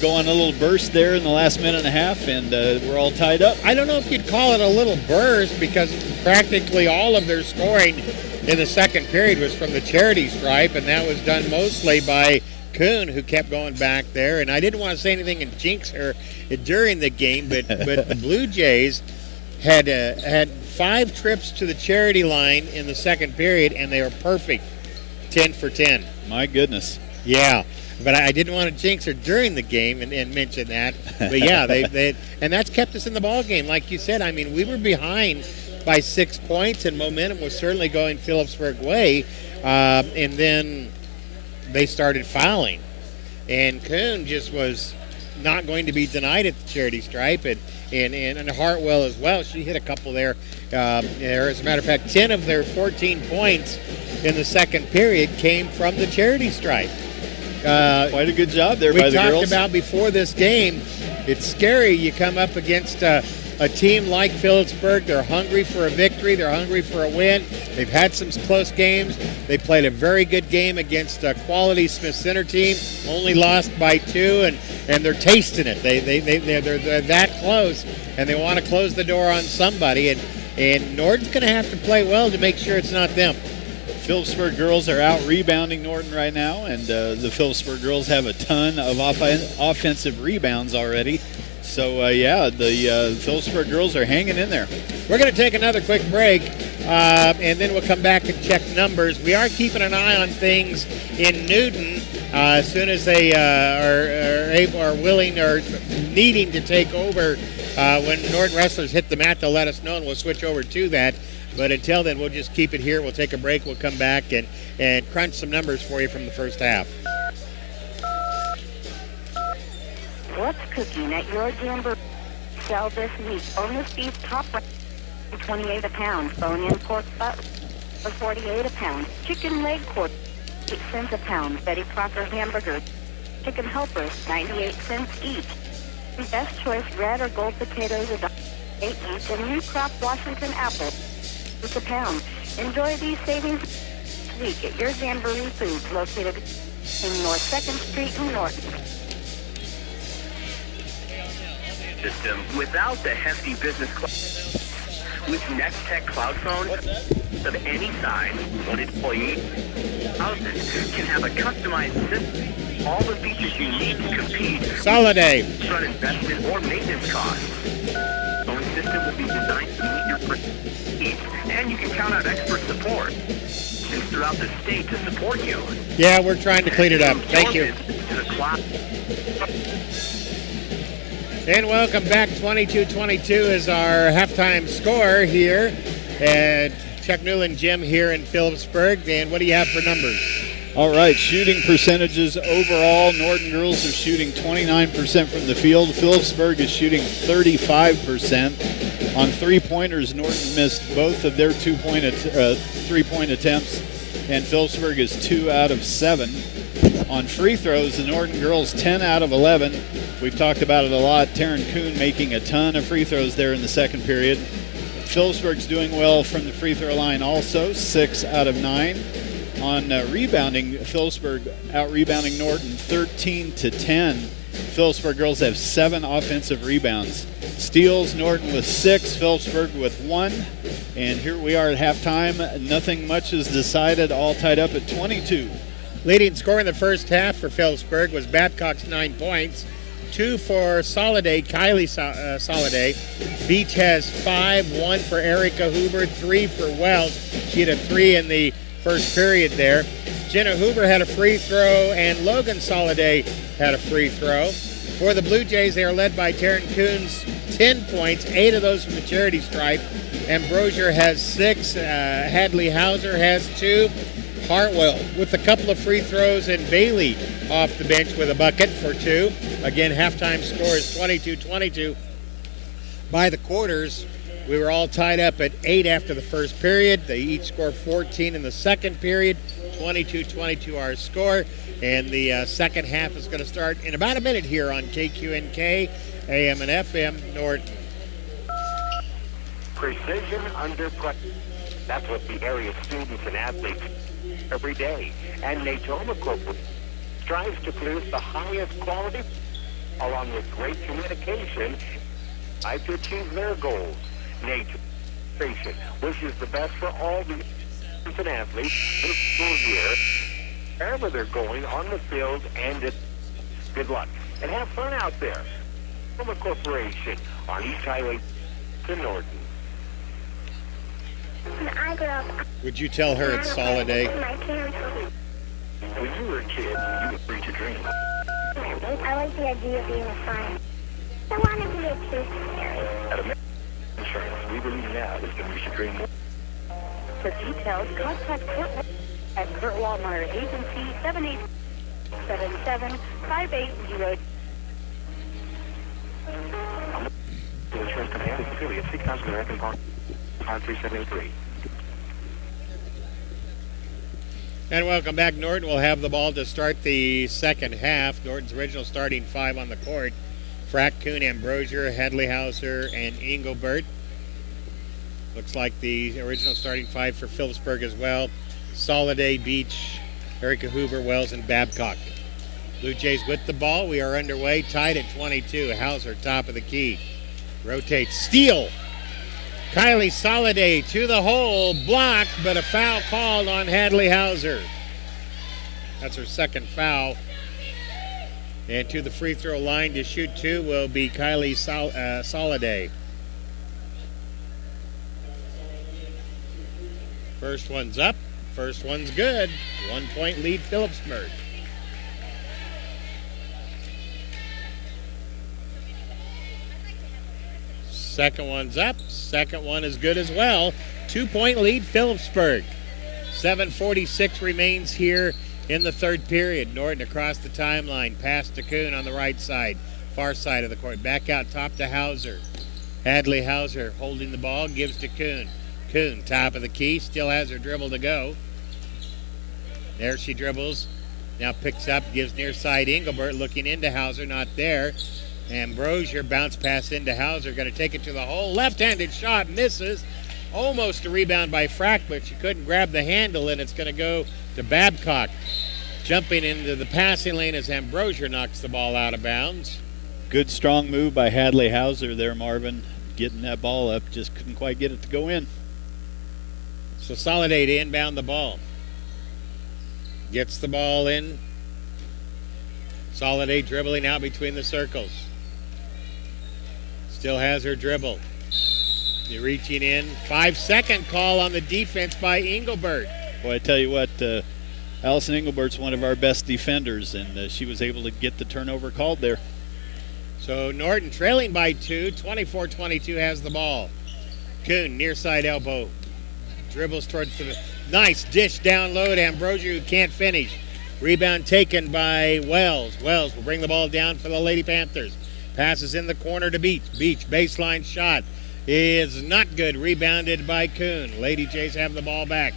go on a little burst there in the last minute and a half, and we're all tied up. I don't know if you'd call it a little burst because practically all of their scoring in the second period was from the charity stripe, and that was done mostly by Kuhn, who kept going back there. And I didn't want to say anything and jinx her during the game, but the Blue Jays had 5 trips to the charity line in the second period, and they were perfect, 10 for 10. My goodness. Yeah. But I didn't want to jinx her during the game and mention that. But yeah, they and that's kept us in the ball game. Like you said, I mean, we were behind by 6 points, and momentum was certainly going Phillipsburg way. And then they started fouling, and Kuhn just was not going to be denied at the charity stripe, and Hartwell as well. She hit a couple there. As a matter of fact, 10 of their 14 points in the second period came from the charity stripe. Quite a good job there by the girls. We talked about before this game, it's scary. You come up against a team like Phillipsburg. They're hungry for a victory. They're hungry for a win. They've had some close games. They played a very good game against a quality Smith Center team, only lost by 2, and they're tasting it. They're that close, and they want to close the door on somebody. And Norton's going to have to play well to make sure it's not them. Phillipsburg girls are out rebounding Norton right now, and the Phillipsburg girls have a ton of offensive rebounds already. So, the Phillipsburg girls are hanging in there. We're going to take another quick break, and then we'll come back and check numbers. We are keeping an eye on things in Newton as soon as they are able, or willing, or needing to take over. When Norton wrestlers hit the mat, they'll let us know, and we'll switch over to that. But until then, we'll just keep it here. We'll take a break. We'll come back and crunch some numbers for you from the first half. What's cooking at your jamboree sell this week? Boneless beef top rank, 28 a pound. Bone-in pork butt for 48 a pound. Chicken leg quarter, 8 cents a pound. Betty Crocker hamburgers, chicken helpers, 98 cents each. Best choice red or gold potatoes, $1.08 each. And new crop Washington apples, a pound. Enjoy these savings this week at your Jamboree Foods, located in North 2nd Street in Norton. System without the hefty business with NextTech Cloud Phone of any size. One employee can have a customized system. All the features you need to compete. Soliday. Front investment or maintenance costs. Phone system will be designed to meet your needs, and you can count on expert support throughout the state to support you. Yeah, we're trying to clean it up. Thank you. To the cloud. And welcome back. 22-22 is our halftime score here at Chuck Newland Gym here in Phillipsburg. And what do you have for numbers? All right, shooting percentages overall. Norton girls are shooting 29% from the field. Phillipsburg is shooting 35%. On three-pointers, Norton missed both of their three-point attempts, and Phillipsburg is 2 out of 7. On free throws, the Norton girls 10 out of 11. We've talked about it a lot. Taryn Kuhn making a ton of free throws there in the second period. Phillipsburg's doing well from the free throw line also, 6 out of 9. On rebounding, Phillipsburg out-rebounding Norton 13-10. Phillipsburg girls have 7 offensive rebounds. Steals, Norton with 6, Phillipsburg with 1. And here we are at halftime. Nothing much is decided, all tied up at 22. Leading scorer in the first half for Phillipsburg was Babcock's 9 points. 2 for Soliday, Kylie Soliday. Beach has 5, 1 for Erica Hoover, 3 for Wells. She had a 3 in the first period there. Jenna Hoover had a free throw, and Logan Soliday had a free throw. For the Blue Jays, they are led by Taryn Coons, 10 points, 8 of those from the charity stripe. Ambrosier has 6, Hadley Hauser has 2. Hartwell with a couple of free throws, and Bailey off the bench with a bucket for 2. Again, halftime score is 22-22. By the quarters, we were all tied up at 8 after the first period. They each scored 14 in the second period. 22-22 our score. And the second half is going to start in about a minute here on KQNK, AM and FM, Norton. Precision under pressure. That's what the area students and athletes every day. And Natoma Corporation strives to produce the highest quality along with great communication to achieve their goals. Natoma wishes the best for all the students and athletes this school year, wherever they're going on the field, and good luck. And have fun out there. Natoma Corporation on East Highway to Norton. When I grow up, Would you tell her it's Soliday? my parents will be. When you were a kid, you were free to dream. I like the idea of being a scientist. I want to be a tooth fairy. At American Insurance, we believe now that you should dream more. For details, contact Kurt at Kurt Walmart Agency 7877-5808. The insurance company has affiliate 6000 American Park 53783. And welcome back, Norton. Will have the ball to start the second half. Norton's original starting 5 on the court. Frack, Kuhn, Ambrosier, Hadley Hauser, and Engelbert. Looks like the original starting 5 for Phillipsburg as well. Soliday, Beach, Erica Hoover, Wells, and Babcock. Blue Jays with the ball. We are underway, tied at 22. Hauser, top of the key. Rotates, steal. Kylie Soliday to the hole, blocked, but a foul called on Hadley Hauser. That's her second foul. And to the free throw line to shoot 2 will be Kylie Soliday. First one's up, first one's good. 1 point lead, Phillipsburg. Second one's up. Second one is good as well. 2 point lead, Phillipsburg. 7:46 remains here in the third period. Norton across the timeline. Pass to Kuhn on the right side. Far side of the court. Back out top to Hauser. Hadley Hauser holding the ball. Gives to Kuhn. Kuhn, top of the key. Still has her dribble to go. There she dribbles. Now picks up. Gives near side Engelbert looking into Hauser. Not there. Ambrosier bounce pass into Hauser, going to take it to the hole. Left-handed shot, misses. Almost a rebound by Frack, but she couldn't grab the handle, and it's going to go to Babcock. Jumping into the passing lane as Ambrosier knocks the ball out of bounds. Good strong move by Hadley Hauser there, Marvin. Getting that ball up, just couldn't quite get it to go in. So Soliday to inbound the ball. Gets the ball in. Soliday dribbling out between the circles. Still has her dribble. They're reaching in. 5-second call on the defense by Engelbert. Boy, I tell you what, Allison Engelbert's one of our best defenders, and she was able to get the turnover called there. So Norton trailing by 2. 24-22 has the ball. Kuhn, near side elbow. dribbles towards the nice dish down low to Ambrosia, who can't finish. Rebound taken by Wells. Wells will bring the ball down for the Lady Panthers. Passes in the corner to Beach. Beach, baseline shot is not good. Rebounded by Kuhn. Lady Jays have the ball back.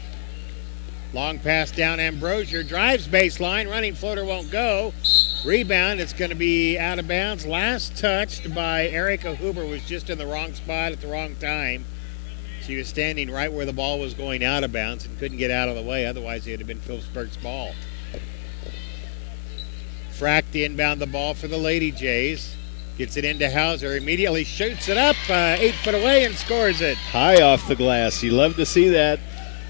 Long pass down Ambrosia. Drives baseline. Running floater won't go. Rebound. It's going to be out of bounds. Last touched by Erica Huber. Was just in the wrong spot at the wrong time. She was standing right where the ball was going out of bounds and couldn't get out of the way. Otherwise, it would have been Phillipsburg's ball. Frack to inbound the ball for the Lady Jays. Gets it into Hauser. Immediately shoots it up 8 foot away and scores it. High off the glass. You love to see that.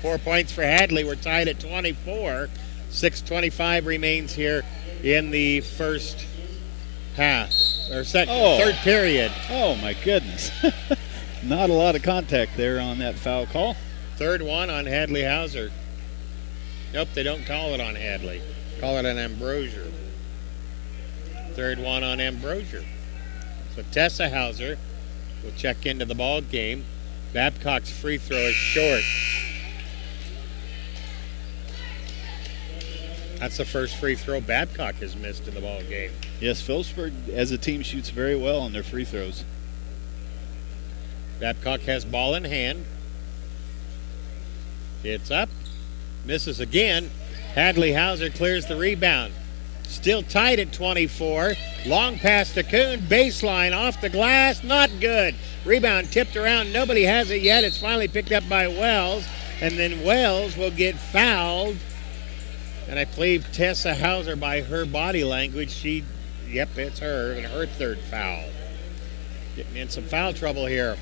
4 points for Hadley. We're tied at 24. 6:25 remains here in the first half. Or third period. Oh, my goodness. Not a lot of contact there on that foul call. Third one on Hadley Hauser. Nope, they don't call it on Hadley. Call it on Ambrosia. Third one on Ambrosia. So Tessa Hauser will check into the ball game. Babcock's free throw is short. That's the first free throw Babcock has missed in the ball game. Yes, Phillipsburg as a team shoots very well on their free throws. Babcock has ball in hand. It's up. Misses again. Hadley Hauser clears the rebound. Still tied at 24. Long pass to Kuhn. Baseline off the glass. Not good. Rebound tipped around. Nobody has it yet. It's finally picked up by Wells. And then Wells will get fouled. And I believe Tessa Hauser, by her body language, it's her, and her third foul. Getting in some foul trouble here.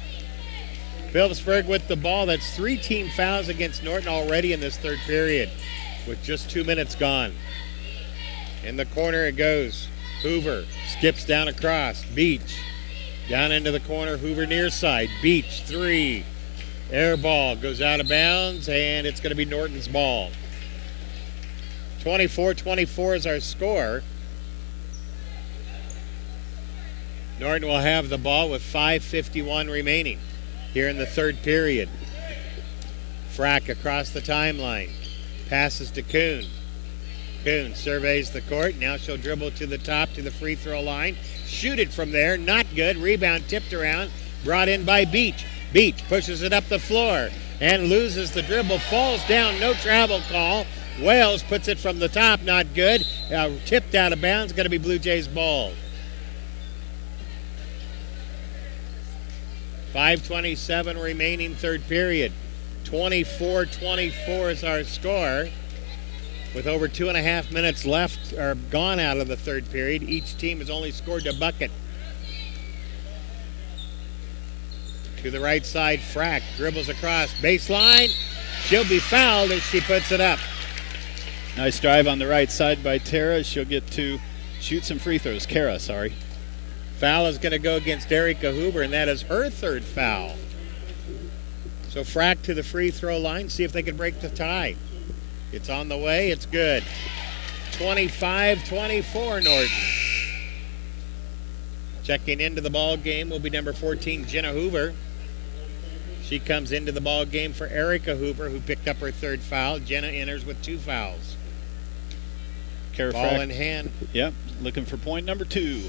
Phillipsburg with the ball. That's 3 team fouls against Norton already in this third period with just 2 minutes gone. In the corner it goes. Hoover skips down across. Beach down into the corner. Hoover near side. Beach 3. Air ball goes out of bounds, and it's going to be Norton's ball. 24-24 is our score. Norton will have the ball with 5:51 remaining here in the third period. Frack across the timeline. Passes to Kuhn. Kuhn surveys the court. Now she'll dribble to the top to the free throw line. Shoot it from there. Not good. Rebound tipped around. Brought in by Beach. Beach pushes it up the floor and loses the dribble. Falls down. No travel call. Wales puts it from the top. Not good. Tipped out of bounds. Going to be Blue Jays ball. 5:27 remaining third period. 24-24 is our score. With over 2.5 minutes left, or gone out of the third period, each team has only scored a bucket. To the right side, Frack dribbles across baseline. She'll be fouled as she puts it up. Nice drive on the right side by Tara. She'll get to shoot some free throws. Kara, sorry. Foul is going to go against Erica Huber, and that is her third foul. So Frack to the free throw line, see if they can break the tie. It's on the way. It's good. 25-24 Norton. Checking into the ball game will be number 14, Jenna Hoover. She comes into the ball game for Erica Hoover, who picked up her third foul. Jenna enters with 2 fouls. Ball in hand. Yep, looking for point number 2.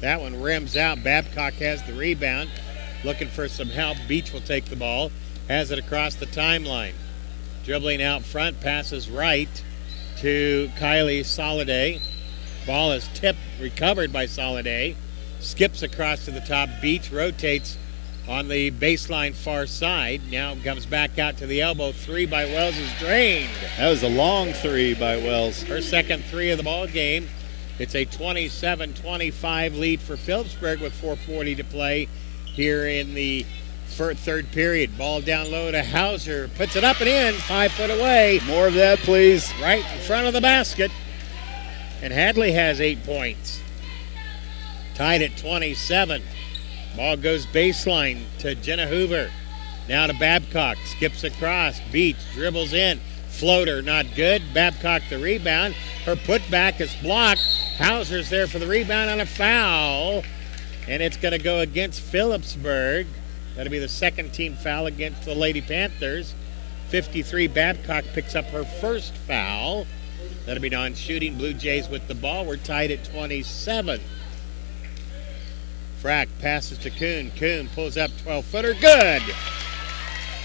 That one rims out. Babcock has the rebound. Looking for some help. Beach will take the ball. Has it across the timeline. Dribbling out front, passes right to Kylie Soliday. Ball is tipped, recovered by Soliday. Skips across to the top. Beach rotates on the baseline far side. Now comes back out to the elbow. 3 by Wells is drained. That was a long 3 by Wells. Her second 3 of the ball game. It's a 27-25 lead for Phillipsburg with 4:40 to play here in the third period. Ball down low to Hauser. Puts it up and in, 5 foot away. More of that, please. Right in front of the basket. And Hadley has 8 points. Tied at 27. Ball goes baseline to Jenna Hoover. Now to Babcock. Skips across. Beach dribbles in. Floater not good. Babcock the rebound. Her putback is blocked. Hauser's there for the rebound on a foul. And it's going to go against Phillipsburg. That'll be the second team foul against the Lady Panthers. 53, Babcock picks up her first foul. That'll be non-shooting. Blue Jays with the ball. We're tied at 27. Frack passes to Kuhn. Kuhn pulls up 12-footer. Good.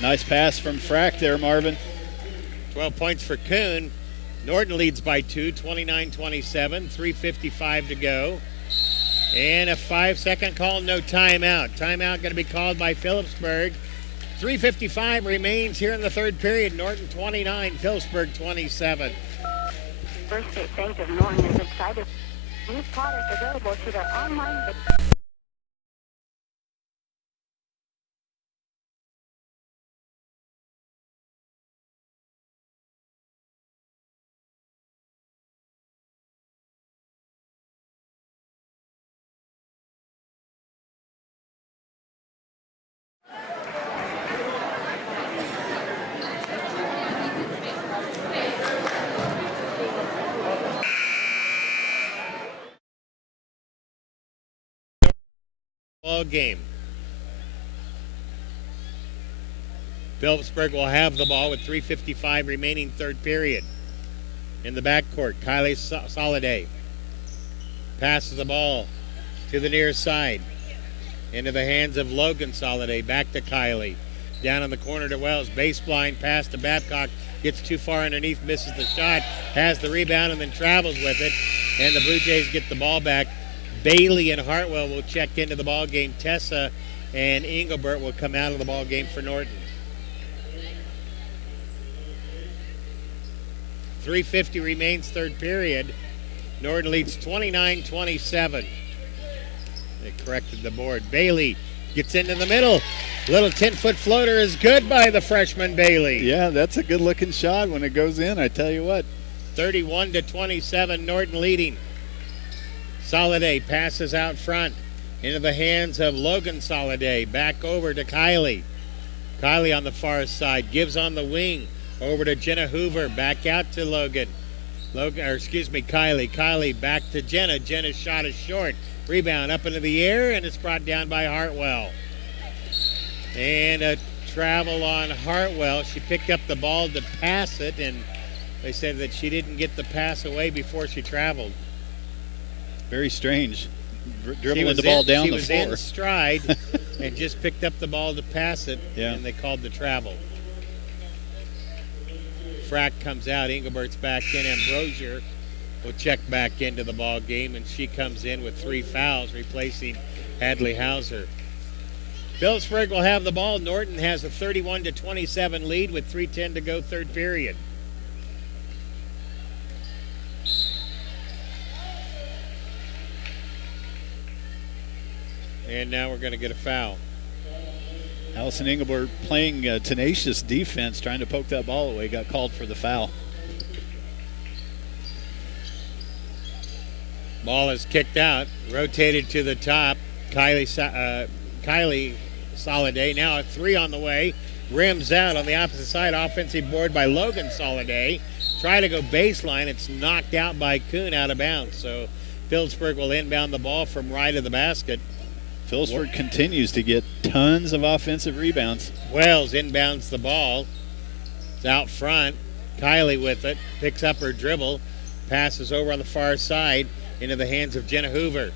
Nice pass from Frack there, Marvin. 12 points for Kuhn. Norton leads by 2, 29-27, 3:55 to go. And a 5-second call, no timeout. Timeout going to be called by Phillipsburg. 3:55 remains here in the third period. Norton 29, Phillipsburg 27. First State Bank of Norton is excited. New products available through their online. Ball game. Phillipsburg will have the ball with 3:55 remaining third period. In the backcourt, Kylie Soliday passes the ball to the near side. Into the hands of Logan Soliday. Back to Kylie. Down in the corner to Wells. Baseline pass to Babcock. Gets too far underneath, misses the shot. Has the rebound and then travels with it. And the Blue Jays get the ball back. Bailey and Hartwell will check into the ball game. Tessa and Engelbert will come out of the ball game for Norton. 3:50 remains third period. Norton leads 29-27. They corrected the board. Bailey gets into the middle. Little 10-foot floater is good by the freshman Bailey. Yeah, that's a good-looking shot when it goes in, I tell you what. 31-27, Norton leading. Soliday passes out front into the hands of Logan Soliday. Back over to Kylie. Kylie on the far side gives on the wing over to Jenna Hoover. Back out to Kylie. Kylie back to Jenna. Jenna's shot is short. Rebound up into the air, and it's brought down by Hartwell. And a travel on Hartwell. She picked up the ball to pass it, and they said that she didn't get the pass away before she traveled. Very strange. Dribbling the ball down the floor. She was in stride and just picked up the ball to pass it, and they called the travel. Frack comes out. Engelbert's back in. Ambrosier will check back into the ball game, and she comes in with 3 fouls, replacing Hadley Hauser. Phillipsburg will have the ball. Norton has a 31-27 lead with 3:10 to go third period. And now we're going to get a foul. Allison Engelbert playing tenacious defense, trying to poke that ball away, got called for the foul. Ball is kicked out, rotated to the top. Kylie Soliday, now a 3 on the way. Rims out on the opposite side. Offensive board by Logan Soliday. Try to go baseline. It's knocked out by Kuhn out of bounds. So Phillipsburg will inbound the ball from right of the basket. Phillipsburg continues to get tons of offensive rebounds. Wells inbounds the ball. It's out front. Kylie with it. Picks up her dribble. Passes over on the far side into the hands of Jenna Hoover.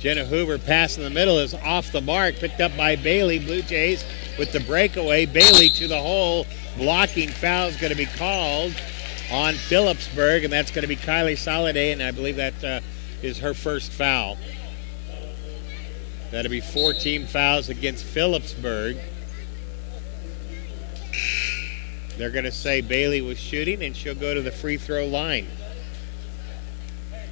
Jenna Hoover pass in the middle is off the mark. Picked up by Bailey. Blue Jays with the breakaway. Bailey to the hole. Blocking foul is going to be called on Phillipsburg, and that's going to be Kylie Soliday, and I believe that is her first foul. That'll be 4 team fouls against Phillipsburg. They're going to say Bailey was shooting, and she'll go to the free throw line.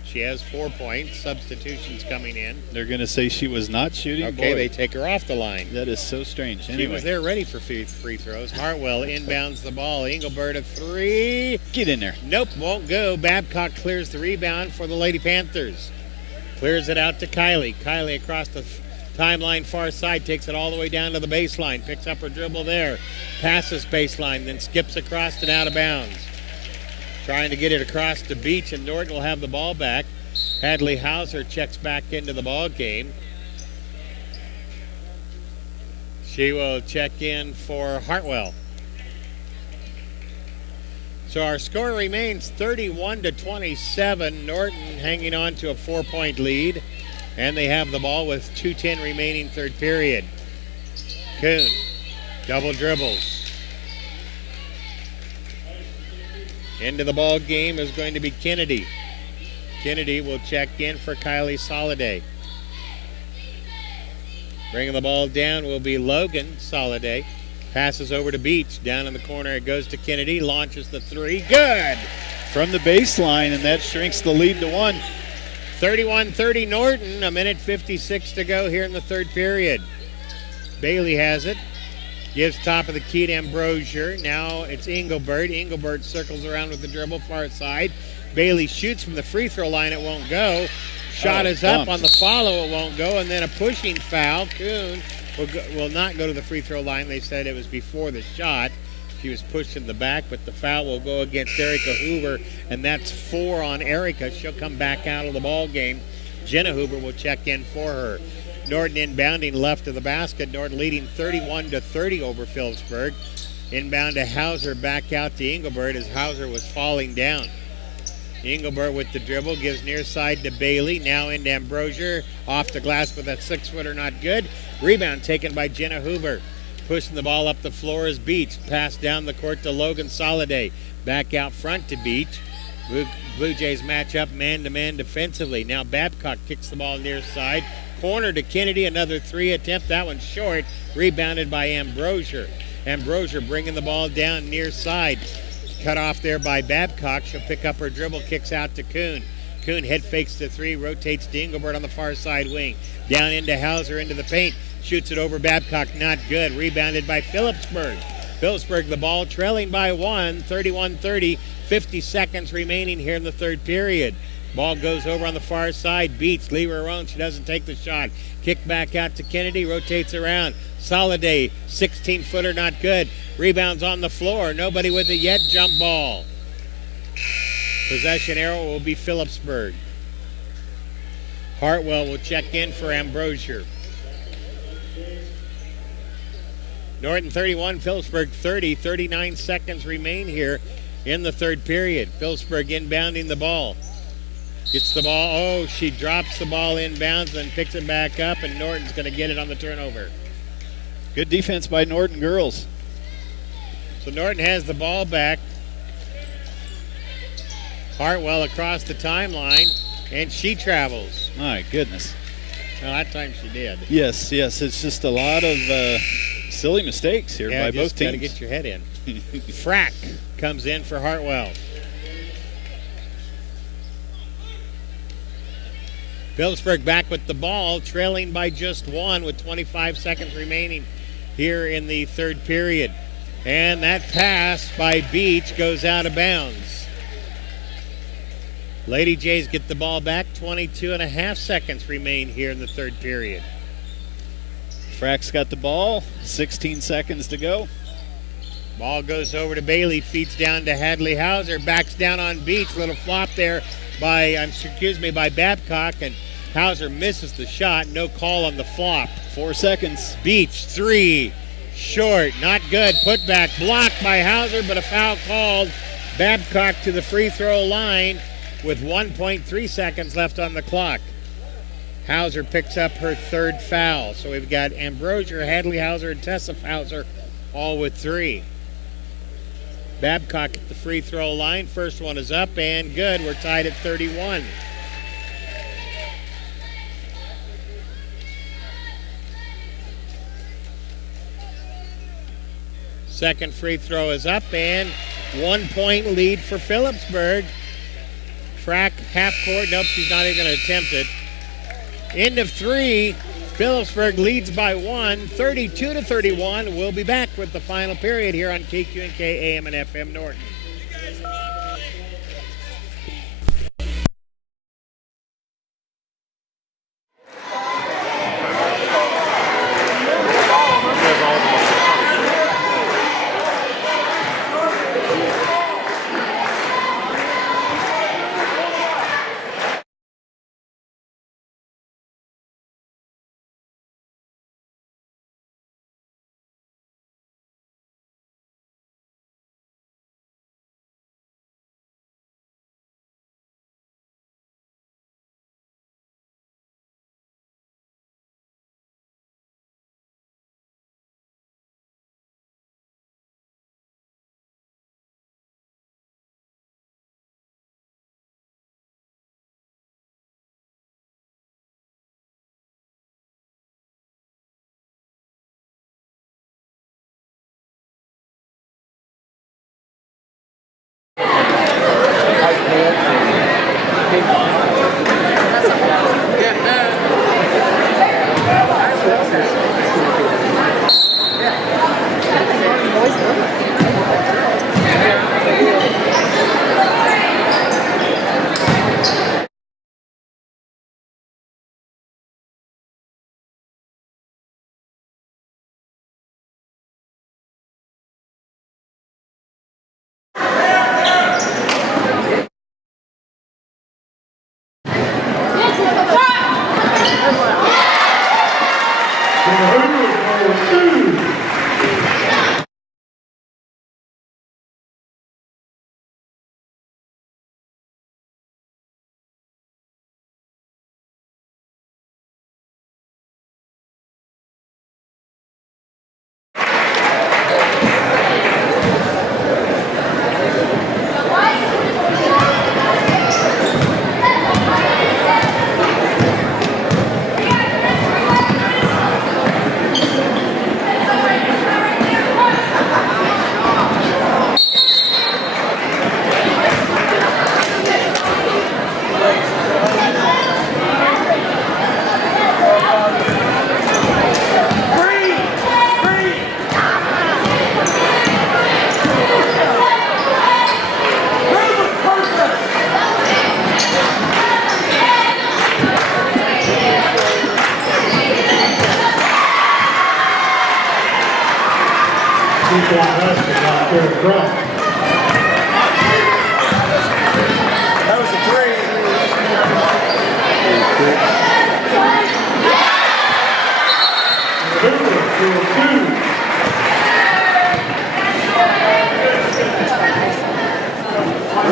She has 4 points. Substitutions coming in. They're going to say she was not shooting. Okay, Boy, they take her off the line. that is so strange. She Anyway, was there ready for free throws. Hartwell inbounds the ball. Engelbert a 3. get in there. Nope, won't go. Babcock clears the rebound for the Lady Panthers. Clears it out to Kylie. Kylie across the timeline far side, takes it all the way down to the baseline. Picks up her dribble there. Passes baseline, then skips across and out of bounds. Trying to get it across the beach, and Norton will have the ball back. Hadley Hauser checks back into the ball game. She will check in for Hartwell. So our score remains 31-27. Norton hanging on to a 4-point lead. And they have the ball with 2:10 remaining third period. Kuhn, double dribbles. Into the ball game is going to be Kennedy. Kennedy will check in for Kylie Soliday. Bringing the ball down will be Logan Soliday. Passes over to Beach. Down in the corner it goes to Kennedy. Launches the three. Good! From the baseline, and that shrinks the lead to 1. 31-30 Norton. A minute 56 to go here in the third period. Bailey has it. Gives top of the key to Ambrosier. Now it's Engelbert. Engelbert circles around with the dribble far side. Bailey shoots from the free throw line. It won't go. Shot is up on the follow. It won't go. And then a pushing foul. Kuhn will not go to the free throw line. They said it was before the shot. She was pushed in the back, but the foul will go against Erica Hoover, and that's 4 on Erica. She'll come back out of the ball game. Jenna Hoover will check in for her. Norton inbounding left of the basket. Norton leading 31-30 over Phillipsburg. Inbound to Hauser, back out to Engelbert as Hauser was falling down. Engelbert with the dribble, gives near side to Bailey. Now into Ambrosier, off the glass with that 6-footer, not good. Rebound taken by Jenna Hoover. Pushing the ball up the floor is Beach. Pass down the court to Logan Soliday. Back out front to Beach. Blue Jays match up man-to-man defensively. Now Babcock kicks the ball near side. Corner to Kennedy, another 3 attempt. That one's short. Rebounded by Ambrosier. Ambrosier bringing the ball down near side. Cut off there by Babcock. She'll pick up her dribble, kicks out to Kuhn. Kuhn head fakes the 3, rotates to Engelbert on the far side wing. Down into Hauser, into the paint. Shoots it over Babcock, not good. Rebounded by Phillipsburg. Phillipsburg the ball trailing by 1, 31-30. 50 seconds remaining here in the third period. Ball goes over on the far side. Beats, leave her alone. She doesn't take the shot. Kick back out to Kennedy, rotates around. Soliday, 16-footer, not good. Rebounds on the floor. Nobody with it yet. Jump ball. Possession arrow will be Phillipsburg. Hartwell will check in for Ambrosier. Norton 31, Phillipsburg 30. 39 seconds remain here in the third period. Phillipsburg inbounding the ball. Gets the ball. Oh, she drops the ball inbounds and picks it back up, and Norton's going to get it on the turnover. Good defense by Norton girls. So Norton has the ball back. Hartwell across the timeline, and she travels. My goodness. Well, that time she did. Yes. It's just a lot of silly mistakes here by both teams. Got to get your head in. Frack comes in for Hartwell. Phillipsburg back with the ball, trailing by just 1 with 25 seconds remaining here in the third period. And that pass by Beach goes out of bounds. Lady Jays get the ball back. 22.5 seconds remain here in the third period. Frack's got the ball. 16 seconds to go. Ball goes over to Bailey. Feeds down to Hadley Hauser. Backs down on Beach. Little flop there by Babcock. And Hauser misses the shot. No call on the flop. 4 seconds. Beach, 3. Short. Not good. Put back. Blocked by Hauser, but a foul called. Babcock to the free throw line with 1.3 seconds left on the clock. Hauser picks up her third foul. So we've got Ambrosier, Hadley Hauser, and Tessa Hauser all with 3. Babcock at the free throw line. First one is up and good. We're tied at 31. Second free throw is up and 1 point lead for Phillipsburg. Frack half court. Nope, she's not even going to attempt it. End of 3. Phillipsburg leads by 1, 32-31. We'll be back with the final period here on KQNK AM and FM Norton. That was a three.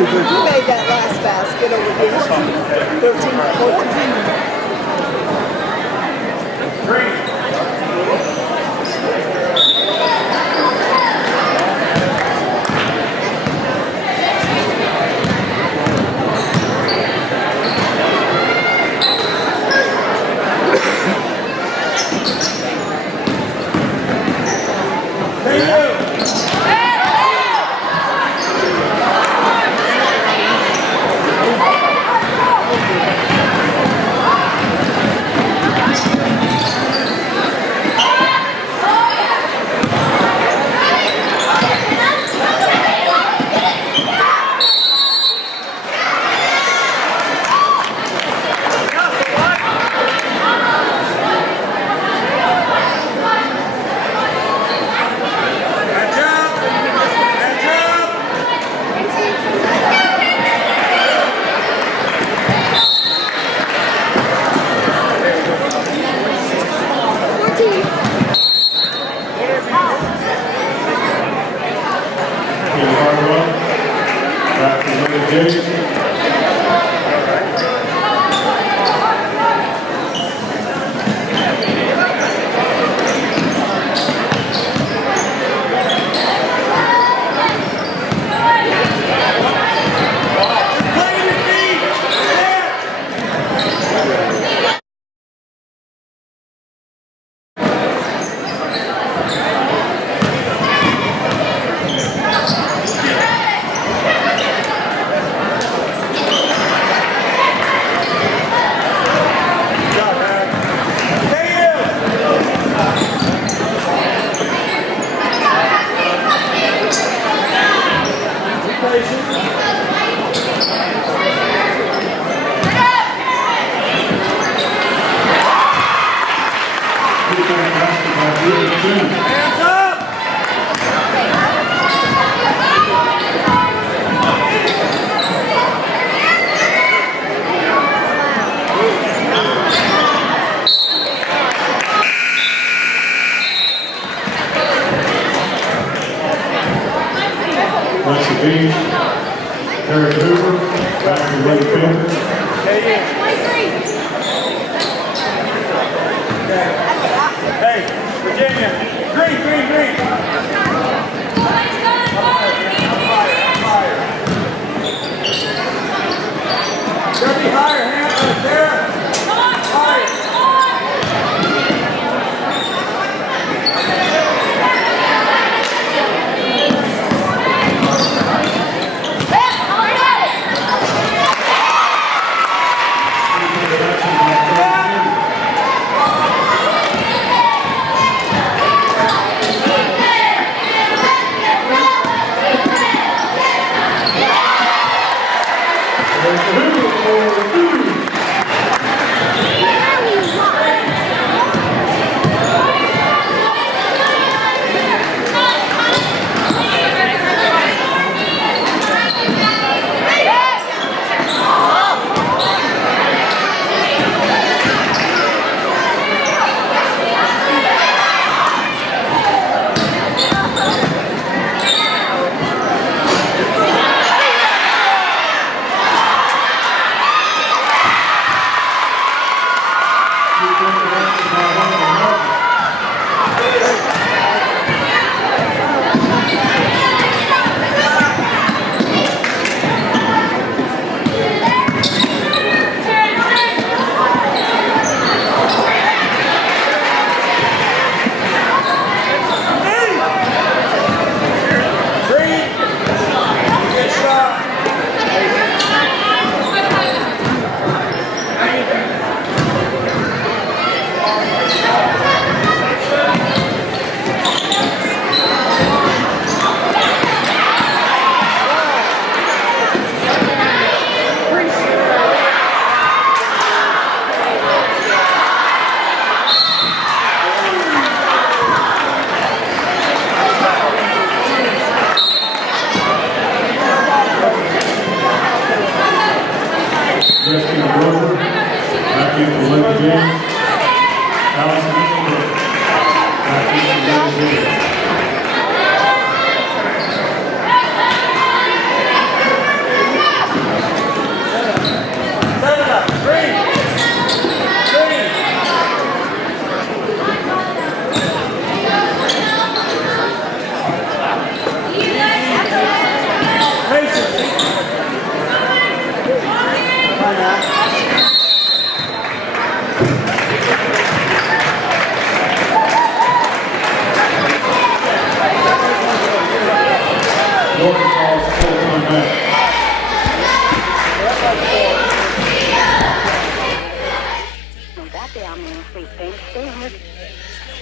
Who made that last basket over here? 13, 14.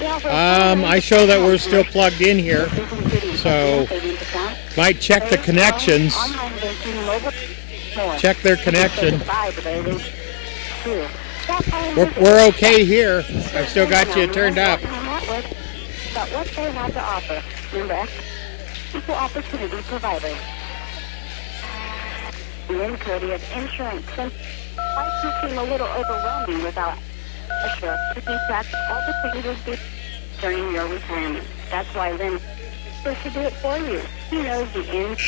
I show that we're still plugged in here, so might check the connections. Check their connection. We're okay here. I've still got you turned up. About what they have to offer. Remember, equal opportunity providers. Lynn Cody of Insurance might seem a little overwhelming without assurance to keep track of all the things you'll do during your retirement. That's why Lynn is supposed to do it for you. He knows the ins,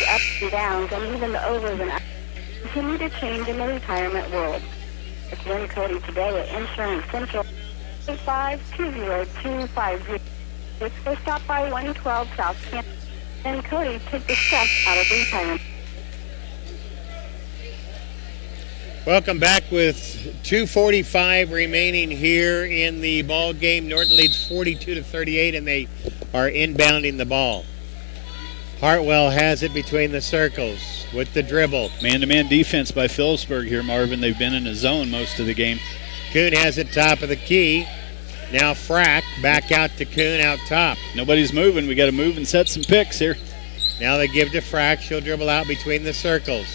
the ups and downs, and even the overs and ups continue to change in the retirement world. It's Lynn Cody today at Insurance Central. 520-250. So stop by 112 South Campus and Cody take the stress out of retirement. Welcome back with 2:45 remaining here in the ball game. Norton leads 42-38, and they are inbounding the ball. Hartwell has it between the circles with the dribble. Man-to-man defense by Phillipsburg here, Marvin. They've been in a zone most of the game. Kuhn has it top of the key. Now Frack back out to Kuhn out top. Nobody's moving. We got to move and set some picks here. Now they give to Frack. She'll dribble out between the circles.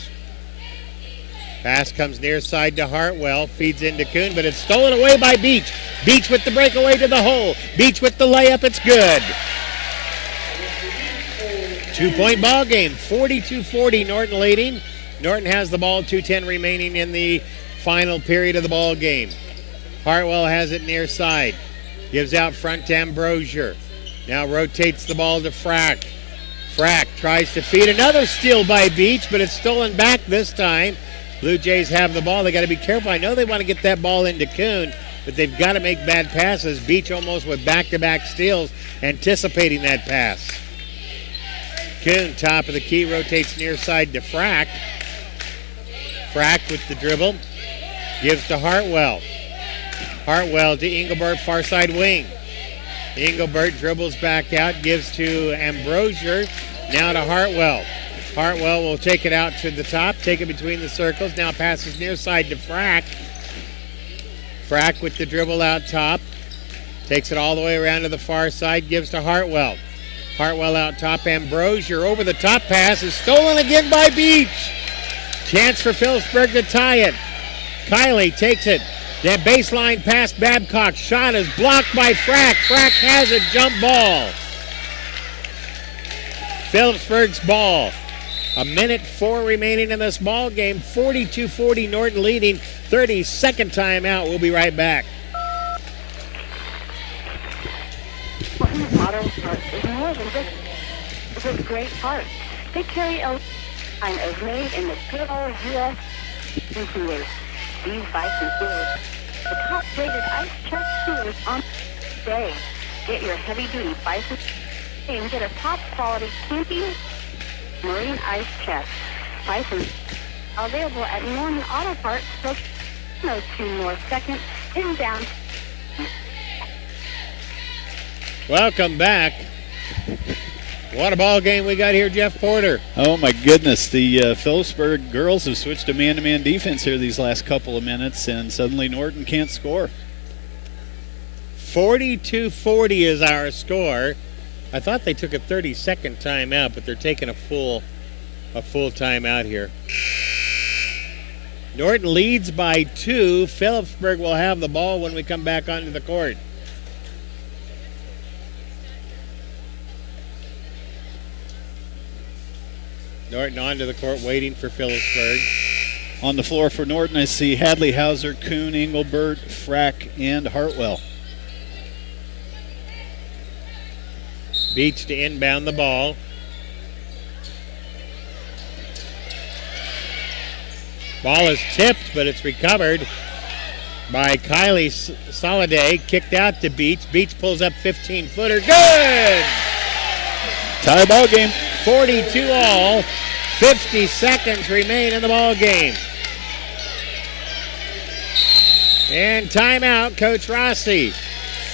Pass comes near side to Hartwell. Feeds into Kuhn, but it's stolen away by Beach. Beach with the breakaway to the hole. Beach with the layup. It's good. 2-point ball game. 42-40. Norton leading. Norton has the ball. 2:10 remaining in the final period of the ball game. Hartwell has it near side. Gives out front to Ambrosier. Now rotates the ball to Frack. Frack tries to feed. Another steal by Beach, but it's stolen back this time. Blue Jays have the ball. They got to be careful. I know they want to get that ball into Kuhn, but they've got to make bad passes. Beach almost with back-to-back steals, anticipating that pass. Kuhn, top of the key, rotates near side to Frack. Frack with the dribble. Gives to Hartwell. Hartwell to Engelbert, far side wing. Engelbert dribbles back out, gives to Ambrosier. Now to Hartwell. Hartwell will take it out to the top, take it between the circles. Now passes near side to Frack. Frack with the dribble out top. Takes it all the way around to the far side, gives to Hartwell. Hartwell out top. Ambrosier over the top pass is stolen again by Beach. Chance for Phillipsburg to tie it. Kiley takes it. That baseline pass, Babcock. Shot is blocked by Frack. Frack has a jump ball. Phillipsburg's ball. 1:04 remaining in this ball game. 42-40, Norton leading. 32nd timeout. We'll be right back. Modern parts is more than just a great parts. They carry a line of made in the good old U.S. coolers. These Bison coolers, the top-rated ice chest coolers on today. Get your heavy-duty Bison and get a top-quality camping marine ice chest. Bison available at Norton Auto Parts, so no 2 North 2nd, in down. Welcome back. What a ball game we got here, Jeff Porter. Oh, my goodness. The Phillipsburg girls have switched to man-to-man defense here these last couple of minutes, and suddenly Norton can't score. 42-40 is our score. I thought they took a 30-second timeout, but they're taking a full timeout here. Norton leads by 2. Phillipsburg will have the ball when we come back onto the court. Norton onto the court waiting for Phillipsburg. On the floor for Norton, I see Hadley, Hauser, Kuhn, Engelbert, Frack, and Hartwell. Beach to inbound the ball. Ball is tipped, but it's recovered by Kylie Soliday. Kicked out to Beach. Beach pulls up 15-footer. Good! Tie ball game. 42 all. 50 seconds remain in the ball game. And timeout, Coach Rossi.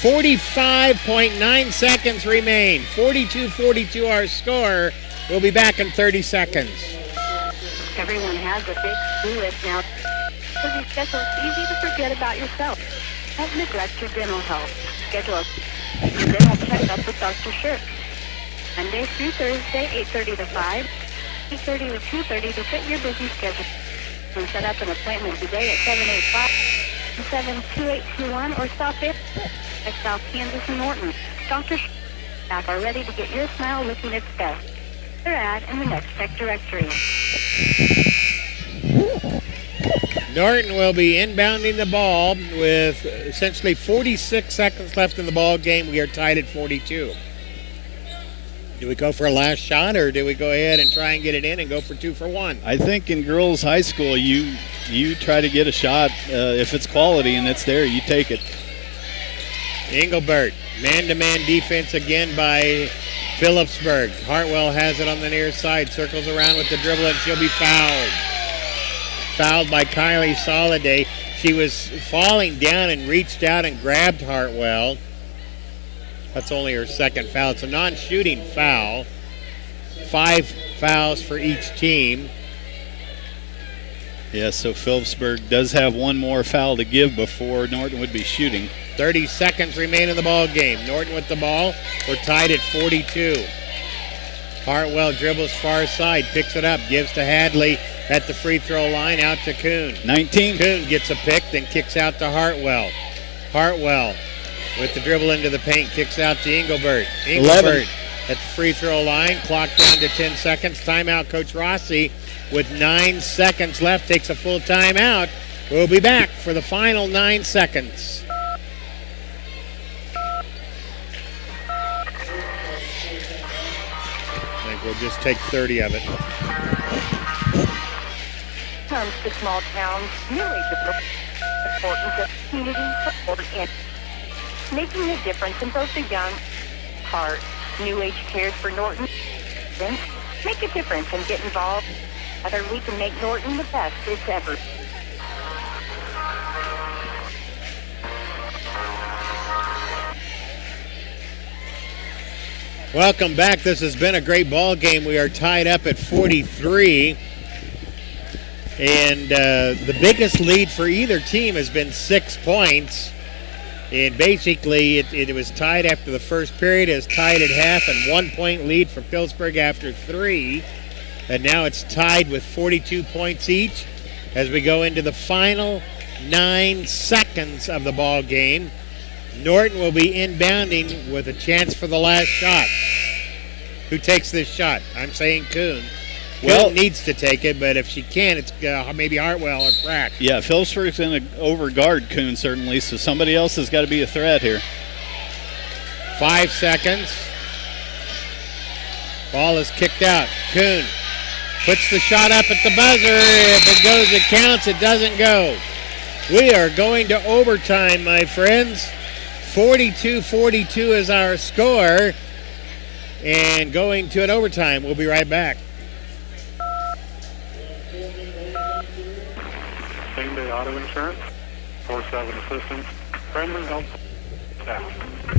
45.9 seconds remain. 42-42 our score. We'll be back in 30 seconds. Everyone has a big to-do now. So it's easy to forget about yourself. Don't neglect your dental health. schedule. Then I'll check up with Dr. Shirk. Monday through Thursday, 8:30 to 5, 8:30 to 2:30 to fit your busy schedule. You can set up an appointment today at 785-72821 or stop it at South Kansas and Norton. Dr. Shirk are ready to get your smile looking its best. Their ad in the next tech directory. Norton will be inbounding the ball with essentially 46 seconds left in the ball game. We are tied at 42. Do we go for a last shot, or do we go ahead and try and get it in and go for 2 for 1? I think in girls high school, you try to get a shot. If it's quality and it's there, you take it. Engelbert, man-to-man defense again by Phillipsburg. Hartwell has it on the near side, circles around with the dribble, and she'll be fouled. Fouled by Kylie Soliday. She was falling down and reached out and grabbed Hartwell. That's only her second foul. It's a non-shooting foul. 5 fouls for each team. Yeah, so Phillipsburg does have one more foul to give before Norton would be shooting. 30 seconds remain in the ball game. Norton with the ball. We're tied at 42. Hartwell dribbles far side, picks it up, gives to Hadley at the free throw line, out to Kuhn. 19. Kuhn gets a pick, then kicks out to Hartwell. Hartwell with the dribble into the paint, kicks out to Engelbert. 11. At the free throw line, clock down to 10 seconds. Timeout, Coach Rossi, with 9 seconds left, takes a full timeout. We'll be back for the final 9 seconds. I think we'll just take 30 of it. Comes to small towns, new age of importance of community support and making a difference in both the young heart. New Age Cares for Norton. Then make a difference and get involved. Together we can make Norton the best it's ever. Welcome back. This has been a great ball game. We are tied up at 43. And the biggest lead for either team has been 6 points. And basically, it was tied after the first period. It was tied at half, and 1 point lead for Phillipsburg after 3. And now it's tied with 42 points each as we go into the final 9 seconds of the ball game. Norton will be inbounding with a chance for the last shot. Who takes this shot? I'm saying Kuhn. Kuhn needs to take it, but if she can, it's maybe Hartwell or Frack. Yeah, Phillipsburg's going to overguard Kuhn, certainly, so somebody else has got to be a threat here. 5 seconds. Ball is kicked out. Kuhn puts the shot up at the buzzer. If it goes, it counts. It doesn't go. We are going to overtime, my friends. 42-42 is our score. And going to an overtime. We'll be right back. Same-day auto insurance, 4-7 assistance, friendly help staff.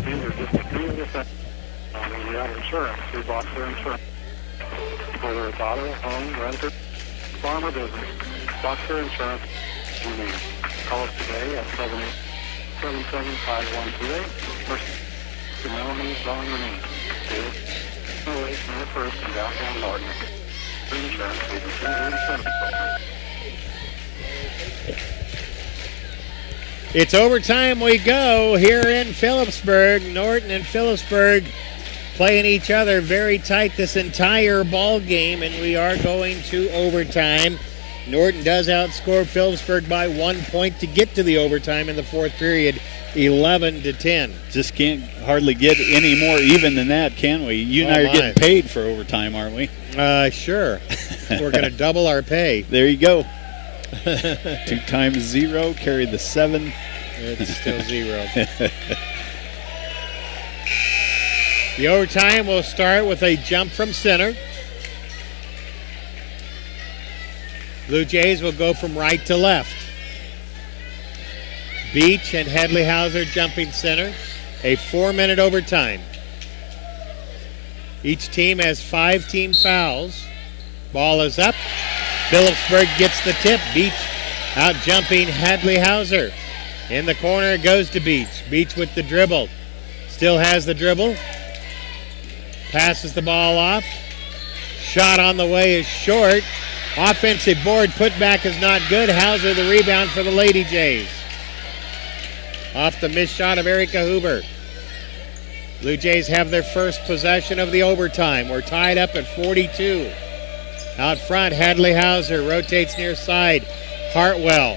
These are just a few of the things when you have insurance through Boxer Insurance. Whether it's auto, home, renter, farm, or business, Boxer Insurance you need. Call us today at 777-5128 or to Melanie Dawn Renee. 208 North First in downtown Norton. Free insurance agency and insurance program. It's overtime we go here in Phillipsburg. Norton and Phillipsburg playing each other very tight this entire ball game, and we are going to overtime. Norton does outscore Phillipsburg by 1 point to get to the overtime in the fourth period, 11-10. Just can't hardly get any more even than that, can we? You and I are getting paid for overtime, aren't we? Sure. We're going to double our pay. There you go. 2 times 0, carry the 7. It's still 0. The overtime will start with a jump from center. Blue Jays will go from right to left. Beach and Hedley-Hauser jumping center. A 4-minute overtime. Each team has 5 team fouls. Ball is up. Phillipsburg gets the tip. Beach out jumping Hadley-Hauser. In the corner it goes to Beach. Beach with the dribble. Still has the dribble. Passes the ball off. Shot on the way is short. Offensive board put back is not good. Hauser the rebound for the Lady Jays. Off the missed shot of Erica Huber. Blue Jays have their first possession of the overtime. We're tied up at 42. Out front, Hadley Hauser rotates near side. Hartwell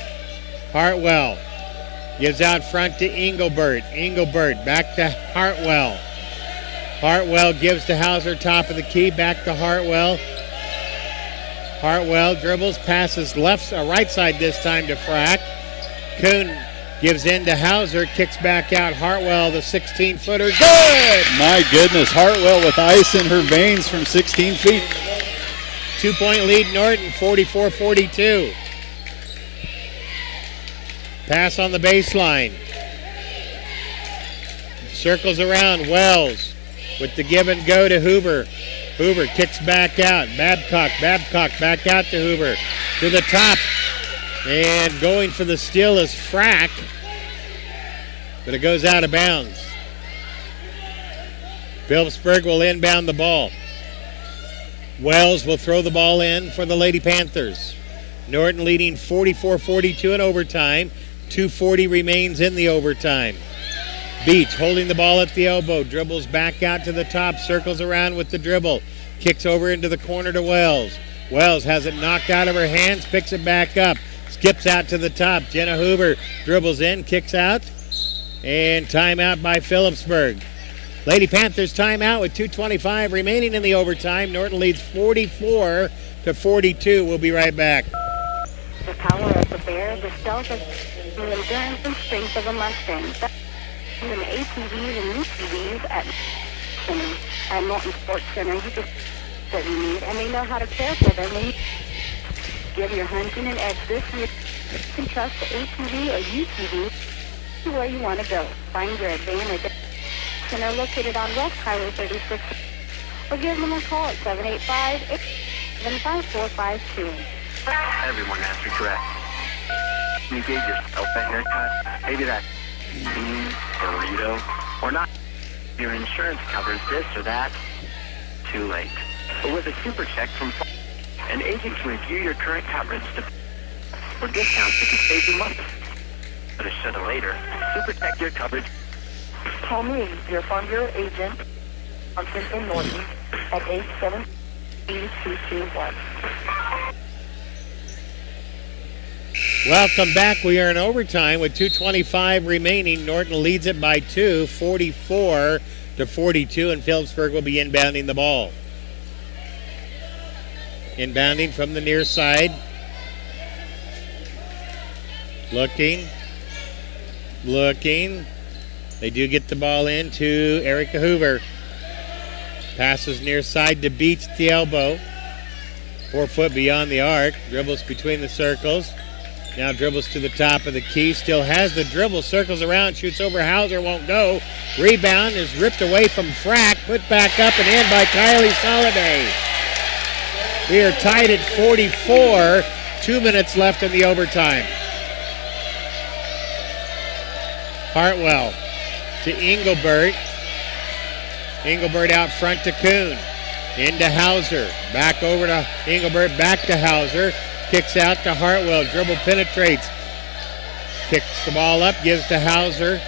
gives out front to Engelbert. Engelbert back to Hartwell. Hartwell gives to Hauser, top of the key, back to Hartwell. Hartwell dribbles, passes right side this time to Frack. Kuhn gives in to Hauser, kicks back out. Hartwell, the 16-footer, good! My goodness, Hartwell with ice in her veins from 16 feet. 2-point lead, Norton, 44-42. Pass on the baseline. Circles around, Wells with the give and go to Huber. Huber kicks back out. Babcock back out to Huber. To the top. And going for the steal is Frack. But it goes out of bounds. Phillipsburg will inbound the ball. Wells will throw the ball in for the Lady Panthers. Norton leading 44-42 in overtime. 2:40 remains in the overtime. Beach holding the ball at the elbow, dribbles back out to the top, circles around with the dribble, kicks over into the corner to Wells. Wells has it knocked out of her hands, picks it back up, skips out to the top. Jenna Huber dribbles in, kicks out, and timeout by Phillipsburg. Lady Panthers timeout with 2:25 remaining in the overtime. Norton leads 44-42. We'll be right back. The power of the bear, the stealth of the endurance and strength of a Mustang. And ATVs and UTVs at Norton Sports Center. You just what you need, and they know how to care for them. They give your hunting an edge this year. You can trust the ATV or UTV to where you want to go. Find your advantage. And they're located on West Highway 36. Or give them a call at 785-875-5452. Everyone has regret. You gave yourself a haircut, maybe that bean, burrito, or not. Your insurance covers this or that. Too late. But with a super check from an agent can review your current coverage for discounts that can save you money. But a shoulda later. Super check your coverage. Call me, your Farm Bureau agent, Johnson in Norton, at 873-221. Welcome back. We are in overtime with 2:25 remaining. Norton leads it by 2, 44-42, and Phillipsburg will be inbounding the ball. Inbounding from the near side. Looking. They do get the ball in to Erica Hoover. Passes near side to Beach at the elbow. 4 foot beyond the arc. Dribbles between the circles. Now dribbles to the top of the key. Still has the dribble. Circles around. Shoots over Hauser. Won't go. Rebound is ripped away from Frack. Put back up and in by Kylie Soliday. We are tied at 44. 2 minutes left in the overtime. Hartwell to Engelbert. Engelbert out front to Kuhn. Into Hauser. Back over to Engelbert. Back to Hauser. Kicks out to Hartwell. Dribble penetrates. Kicks the ball up. Gives to Hauser.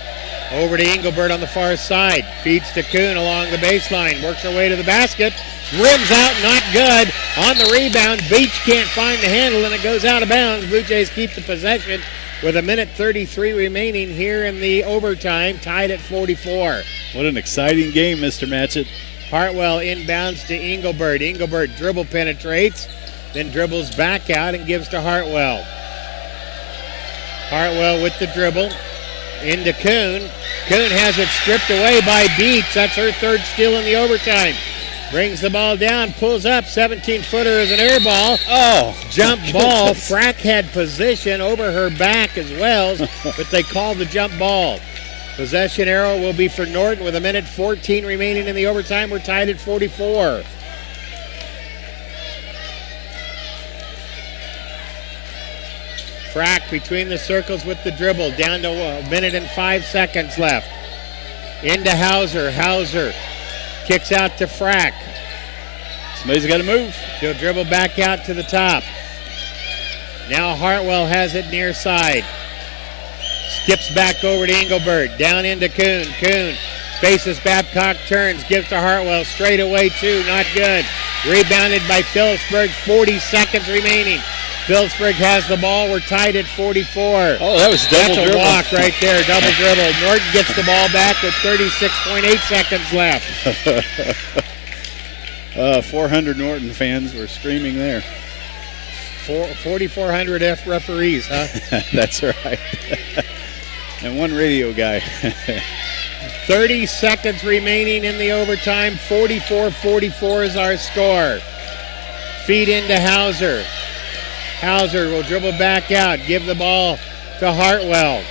Over to Engelbert on the far side. Feeds to Kuhn along the baseline. Works her way to the basket. Rims out. Not good. On the rebound. Beach can't find the handle and it goes out of bounds. Blue Jays keep the possession with 1:33 remaining here in the overtime. Tied at 44. What an exciting game, Mr. Matchett. Hartwell inbounds to Engelbert. Engelbert dribble penetrates. Then dribbles back out and gives to Hartwell. Hartwell with the dribble. Into Kuhn. Kuhn has it stripped away by Beach. That's her third steal in the overtime. Brings the ball down, pulls up. 17-footer is an air ball. Oh, jump ball. Frack had position over her back as well, but they called the jump ball. Possession arrow will be for Norton with 1:14 remaining in the overtime. We're tied at 44. Frack between the circles with the dribble. Down to 1:05 left. Into Hauser. Hauser kicks out to Frack. Somebody's got to move. She'll dribble back out to the top. Now Hartwell has it near side. Skips back over to Engelbert. Down into Kuhn. Kuhn faces Babcock, turns, gives to Hartwell. Straight away, two. Not good. Rebounded by Phillipsburg. 40 seconds remaining. Phillipsburg has the ball. We're tied at 44. Oh, that was double That's a dribble. walk right there. Double dribble. Norton gets the ball back with 36.8 seconds left. 400 Norton fans were screaming there. 4,400 referees, huh? That's right. And one radio guy. 30 seconds remaining in the overtime. 44-44 is our score. Feed into Hauser. Hauser will dribble back out. Give the ball to Hartwell.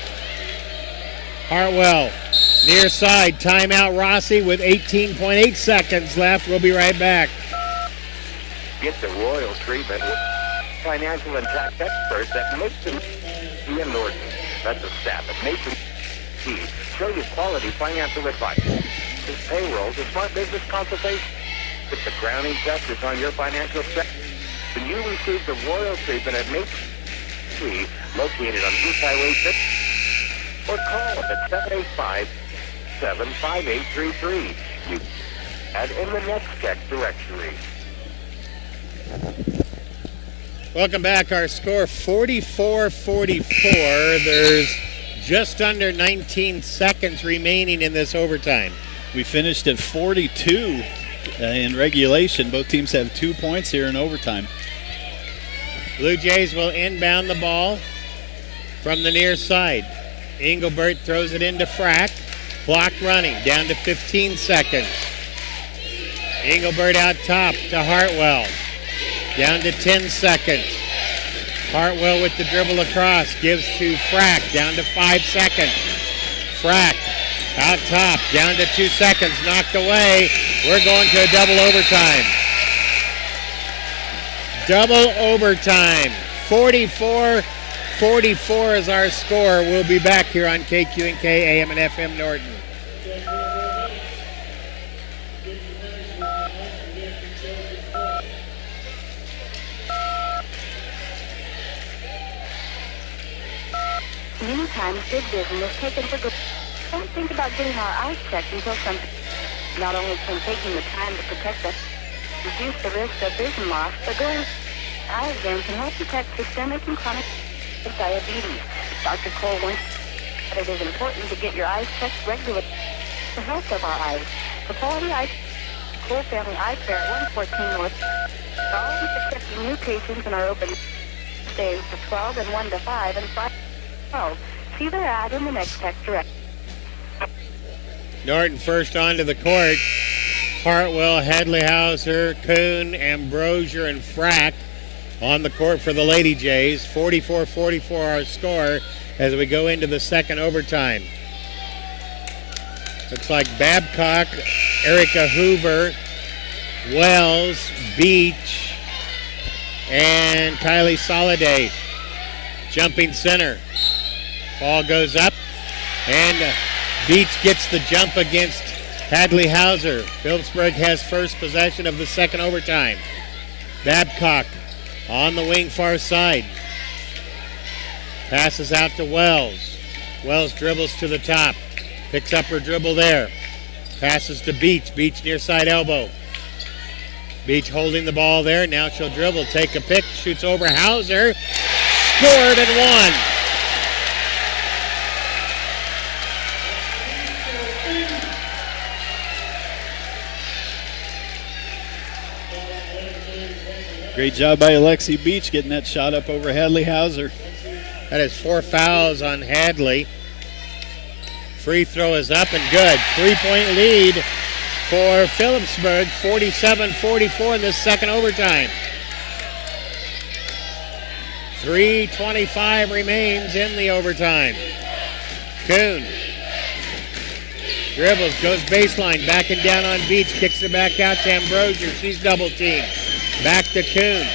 Hartwell near side. Timeout Rossi with 18.8 seconds left. We'll be right back. Get the royal treatment with financial and tax experts at Mason in Norton. That's a staff at Mason. Show you quality financial advice. His payroll, the smart business consultation. Put the crowning justice on your financial sector. When you receive the royal treatment at Mason, located on East Highway 6, or call them at 785-75833. You add in the next check directory. Welcome back. Our score 44-44. There's just under 19 seconds remaining in this overtime. We finished at 42 in regulation. Both teams have 2 points here in overtime. Blue Jays will inbound the ball from the near side. Engelbert throws it into Frack. Clock running down to 15 seconds. Engelbert out top to Hartwell. Down to 10 seconds. Hartwell with the dribble across. Gives to Frack. Down to 5 seconds. Frack out top. Down to 2 seconds. Knocked away. We're going to a double overtime. Double overtime. 44-44 is our score. We'll be back here on KQ&K AM and FM Norton. Many times big business is taken for granted. Don't think about getting our eyes checked until something. Not only can taking the time to protect us reduce the risk of vision loss, but going eye exam can help detect systemic and chronic diabetes. Dr. Cole once said it is important to get your eyes checked regularly for the health of our eyes. For quality eyes, Cole Family Eye Care at 114 North. Always accepting new patients in our open days for 12 and 1 to 5 and 5 to 12. See their ad in the next text direct. Norton first onto the court. Hartwell, Hadley-Hauser, Kuhn, Ambrosier, and Frack on the court for the Lady Jays. 44-44 our score as we go into the second overtime. Looks like Babcock, Erica Hoover, Wells, Beach, and Kylie Soliday. Jumping center. Ball goes up, and Beach gets the jump against Hadley-Hauser. Phillipsburg has first possession of the second overtime. Babcock on the wing far side. Passes out to Wells. Wells dribbles to the top. Picks up her dribble there. Passes to Beach. Beach near side elbow. Beach holding the ball there. Now she'll dribble. Take a pick. Shoots over Hauser. Scored and won. Great job by Alexi Beach getting that shot up over Hadley-Hauser. That is 4 fouls on Hadley. Free throw is up and good. 3-point lead for Phillipsburg. 47-44 in this second overtime. 3:25 remains in the overtime. Kuhn dribbles, goes baseline, backing down on Beach, kicks it back out to Ambrosier. She's double teamed. Back to Kuhn.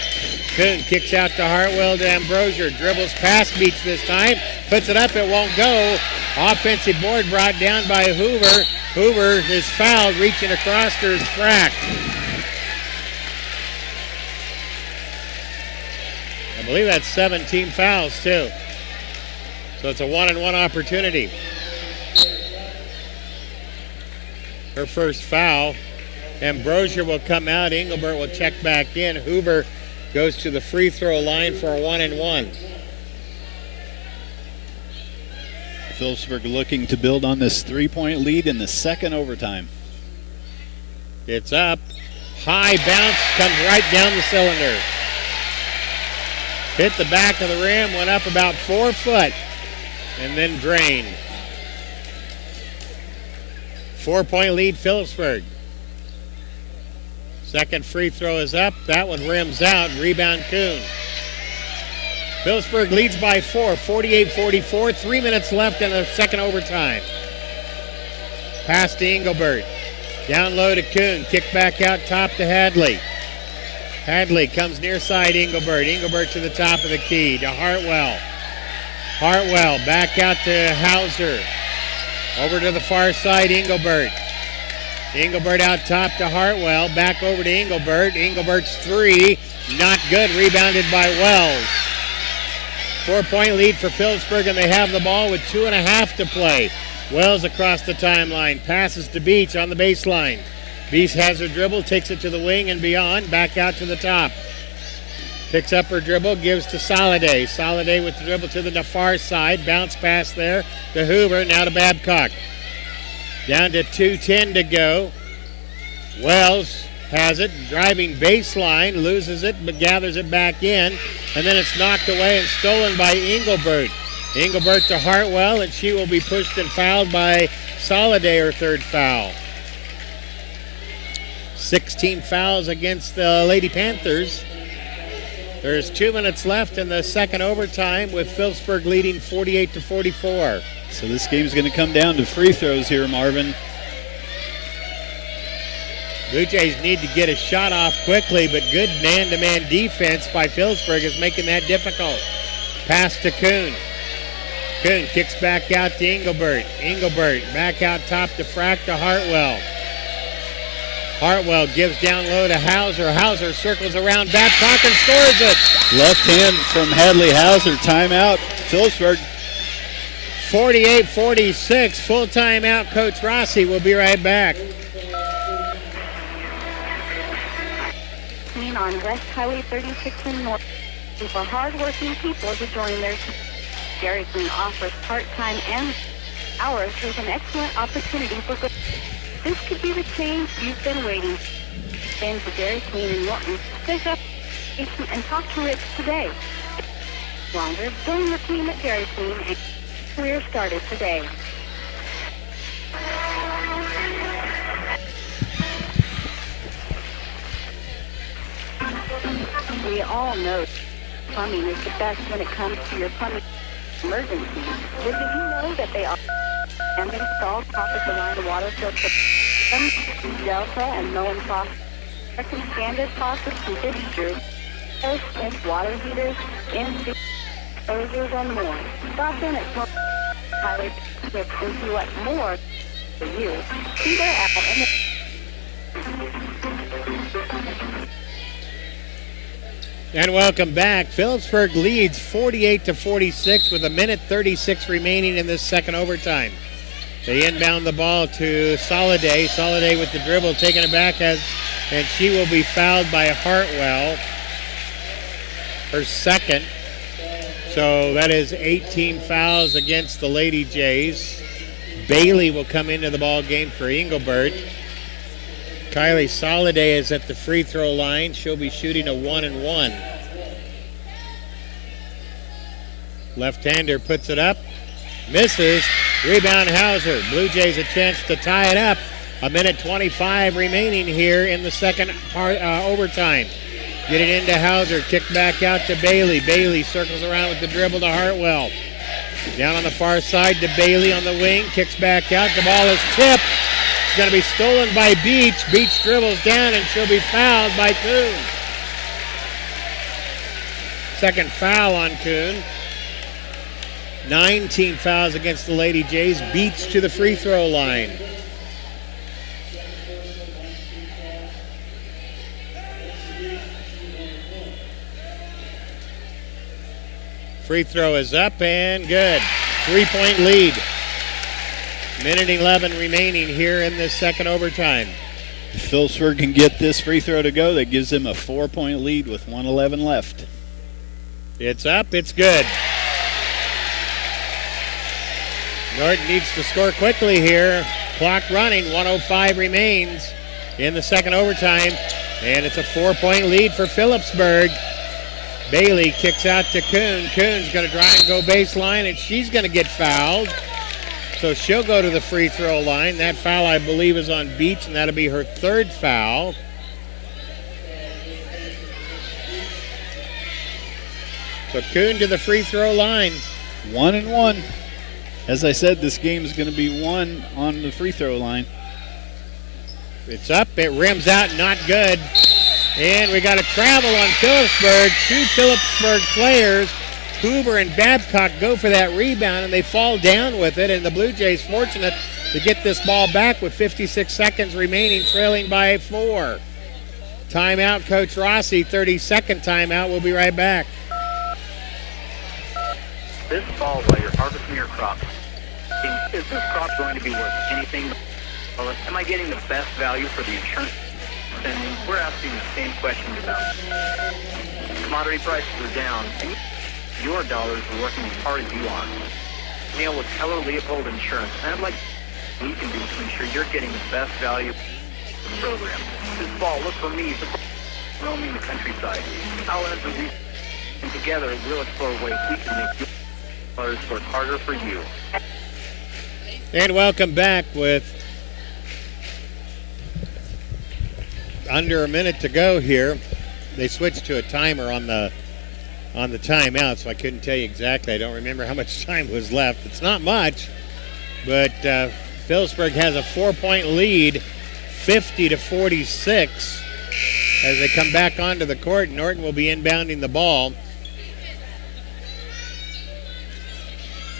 Kuhn kicks out to Hartwell to Ambrosier. Dribbles past Beach this time. Puts it up. It won't go. Offensive board brought down by Hoover. Hoover is fouled, reaching across to his frack. I believe that's 17 fouls too. So it's a 1-and-1 opportunity. Her first foul. Ambrosia will come out. Engelbert will check back in. Hoover goes to the free throw line for a 1-and-1. Phillipsburg looking to build on this 3-point lead in the second overtime. It's up. High bounce, comes right down the cylinder. Hit the back of the rim, went up about 4 foot, and then drained. 4-point lead, Phillipsburg. Second free throw is up. That one rims out. Rebound, Kuhn. Phillipsburg leads by 4, 48-44. 3 minutes left in the second overtime. Pass to Engelbert. Down low to Kuhn. Kick back out top to Hadley. Hadley comes near side Engelbert. Engelbert to the top of the key to Hartwell. Hartwell back out to Hauser. Over to the far side, Engelbert. Engelbert out top to Hartwell. Back over to Engelbert. Engelbert's three. Not good. Rebounded by Wells. 4-point lead for Phillipsburg, and they have the ball with 2.5 to play. Wells across the timeline. Passes to Beach on the baseline. Beach has her dribble. Takes it to the wing and beyond. Back out to the top. Picks up her dribble. Gives to Soliday. Soliday with the dribble to the far side. Bounce pass there to Hoover. Now to Babcock. Down to 2:10 to go. Wells has it, driving baseline, loses it, but gathers it back in, and then it's knocked away and stolen by Engelbert. Engelbert to Hartwell, and she will be pushed and fouled by Soliday, her third foul. 16 fouls against the Lady Panthers. There's 2 minutes left in the second overtime with Phillipsburg leading 48-44. So this game's going to come down to free throws here, Marvin. Blue Jays need to get a shot off quickly, but good man-to-man defense by Phillipsburg is making that difficult. Pass to Kuhn. Kuhn kicks back out to Engelbert. Engelbert back out top to Frack to Hartwell. Hartwell gives down low to Hauser. Hauser circles around Babcock and scores it. Left hand from Hadley Hauser. Timeout, Phillipsburg. 48-46, full timeout. Coach Rossi will be right back. On West Highway 36 in Norton, for hard-working people to join their team. Dairy Queen offers part-time and hours with an excellent opportunity for good. This could be the change you've been waiting for. Then to Dairy Queen in Norton, pick up and talk to Rich today. Longer, join the team at Dairy Queen and career started today. We all know plumbing is the best when it comes to your plumbing emergencies. But did you know that they are and install top-of-the-line water filter systems, Delta and Moen faucets, American standard faucets and fixtures, post water heaters, in-seat exposures, and more. Stop in at Highway 6 and see what more for you. See their ad and And welcome back. Phillipsburg leads 48-46 with 1:36 remaining in this second overtime. They inbound the ball to Soliday. Soliday with the dribble, taking it back, and she will be fouled by Hartwell, her second. So that is 18 fouls against the Lady Jays. Bailey will come into the ball game for Engelbert. Kylie Soliday is at the free throw line. She'll be shooting a 1-and-1. Left-hander puts it up. Misses. Rebound Hauser. Blue Jays a chance to tie it up. 1:25 remaining here in the second overtime. Get it into Hauser. Kick back out to Bailey. Bailey circles around with the dribble to Hartwell. Down on the far side to Bailey on the wing. Kicks back out. The ball is tipped. It's going to be stolen by Beach. Beach dribbles down and she'll be fouled by Kuhn. Second foul on Kuhn. 19 fouls against the Lady Jays. Beach to the free throw line. Free throw is up and good. 3-point lead. Minute 11 remaining here in this second overtime. If Phillipsburg can get this free throw to go, that gives them a 4-point lead with 1:11 left. It's up, it's good. Norton needs to score quickly here. Clock running, 1:05 remains in the second overtime. And it's a 4-point lead for Phillipsburg. Bailey kicks out to Kuhn. Kuhn's going to drive and go baseline, and she's going to get fouled. So she'll go to the free throw line. That foul, I believe, is on Beach, and that'll be her third foul. So Kuhn to the free throw line. 1-1. As I said, this game is going to be won on the free throw line. It's up, it rims out, not good. And we got a travel on Phillipsburg. Two Phillipsburg players, Hoover and Babcock, go for that rebound, and they fall down with it. And the Blue Jays fortunate to get this ball back with 56 seconds remaining, trailing by 4. Timeout, Coach Rossi, 32nd timeout. We'll be right back. This fall, while you're harvesting your crops, is this crop going to be worth anything? Or am I getting the best value for the insurance? And we're asking the same questions about commodity prices are down, and your dollars are working as hard as you are. Neil with Keller Leopold Insurance, and I'd like we can do to ensure you're getting the best value from the program. This fall, look for me roaming the countryside. I'll answer these, and together we'll explore ways we can make your dollars work harder for you. And welcome back with under a minute to go here. They switched to a timer on the timeout, so I couldn't tell you exactly. I don't remember how much time was left. It's not much, but Phillipsburg has a 4-point lead, 50-46, as they come back onto the court. Norton will be inbounding the ball.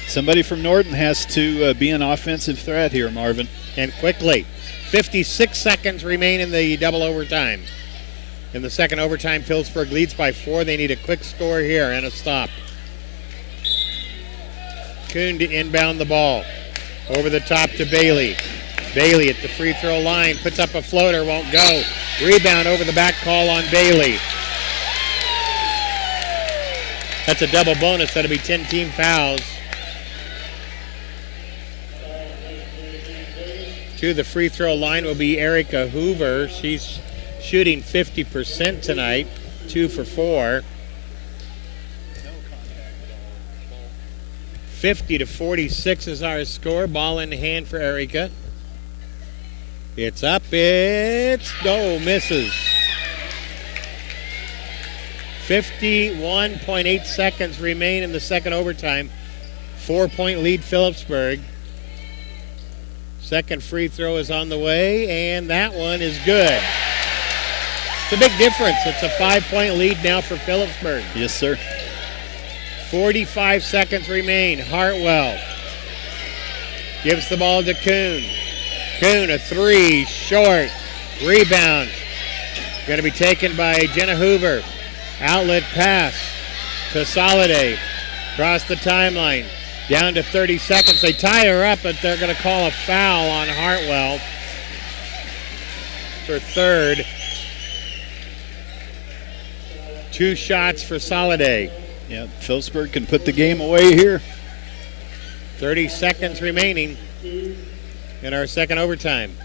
Somebody from Norton has to be an offensive threat here, Marvin. And quickly. 56 seconds remain in the double overtime. In the second overtime, Phillipsburg leads by 4. They need a quick score here and a stop. Kuhn to inbound the ball. Over the top to Bailey. Bailey at the free throw line. Puts up a floater, won't go. Rebound over the back call on Bailey. That's a double bonus. That'll be 10 team fouls. To the free throw line will be Erica Hoover. She's shooting 50% tonight, 2 for 4. 50-46 is our score. Ball in hand for Erica. It's up. It's misses. 51.8 seconds remain in the second overtime. 4-point lead Phillipsburg. Second free throw is on the way, and that one is good. It's a big difference. It's a 5-point lead now for Phillipsburg. Yes, sir. 45 seconds remain. Hartwell gives the ball to Kuhn. Kuhn, a 3, short. Rebound. Going to be taken by Jenna Hoover. Outlet pass to Soliday. Across the timeline. Down to 30 seconds. They tie her up, but they're going to call a foul on Hartwell. It's her third. 2 shots for Soliday. Yeah, Phillipsburg can put the game away here. 30 seconds remaining in our second overtime.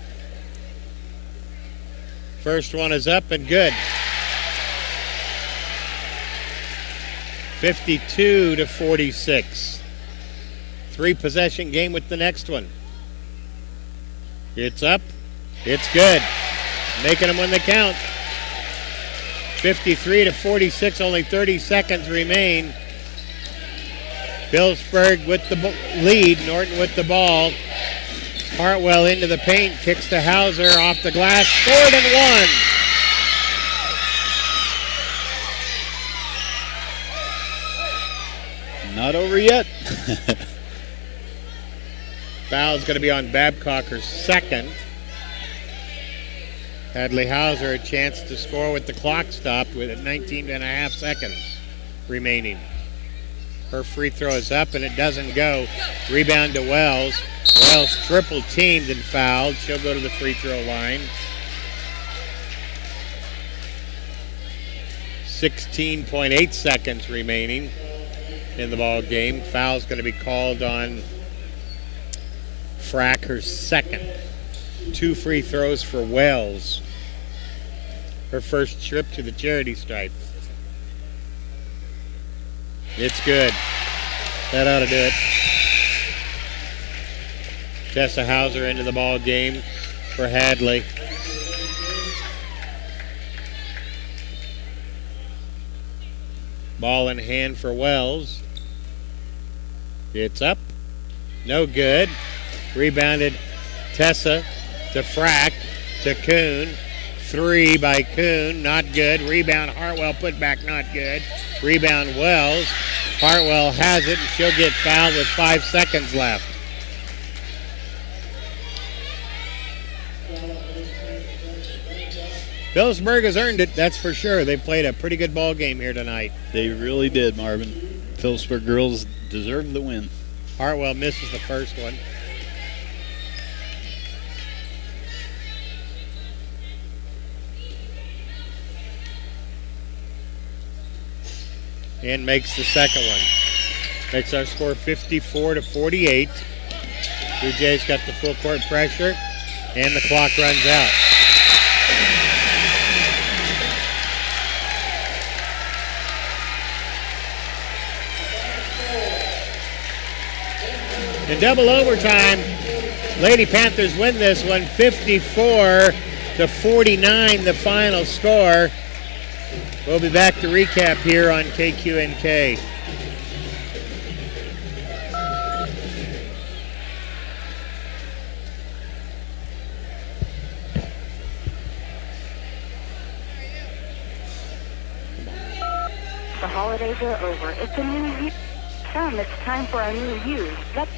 First one is up and good. 52-46. 3-possession game with the next one. It's up. It's good. Making them when they count. 53-46, only 30 seconds remain. Phillipsburg with the lead. Norton with the ball. Hartwell into the paint, kicks to Hauser, off the glass, scored and won. Not over yet. Foul's going to be on Babcock, her second. Hadley Hauser a chance to score with the clock stopped with 19 and a half seconds remaining. Her free throw is up and it doesn't go. Rebound to Wells. Wells triple teamed and fouled. She'll go to the free throw line. 16.8 seconds remaining in the ball game. Foul's going to be called on Frack, her second. 2 free throws for Wells. Her first trip to the charity stripe. It's good. That ought to do it. Tessa Hauser into the ball game for Hadley. Ball in hand for Wells. It's up. No good. Rebounded Tessa to Frack to Kuhn. 3 by Kuhn. Not good. Rebound Hartwell put back. Not good. Rebound Wells. Hartwell has it and she'll get fouled with 5 seconds left. Phillipsburg has earned it, that's for sure. They played a pretty good ball game here tonight. They really did, Marvin. Phillipsburg girls deserve the win. Hartwell misses the first one. And makes the second one. Makes our score 54-48. Blue Jays got the full court pressure, and the clock runs out. In double overtime, Lady Panthers win this one 54-49, the final score. We'll be back to recap here on KQNK. The holidays are over. It's a new year. It's time for a new you. Let's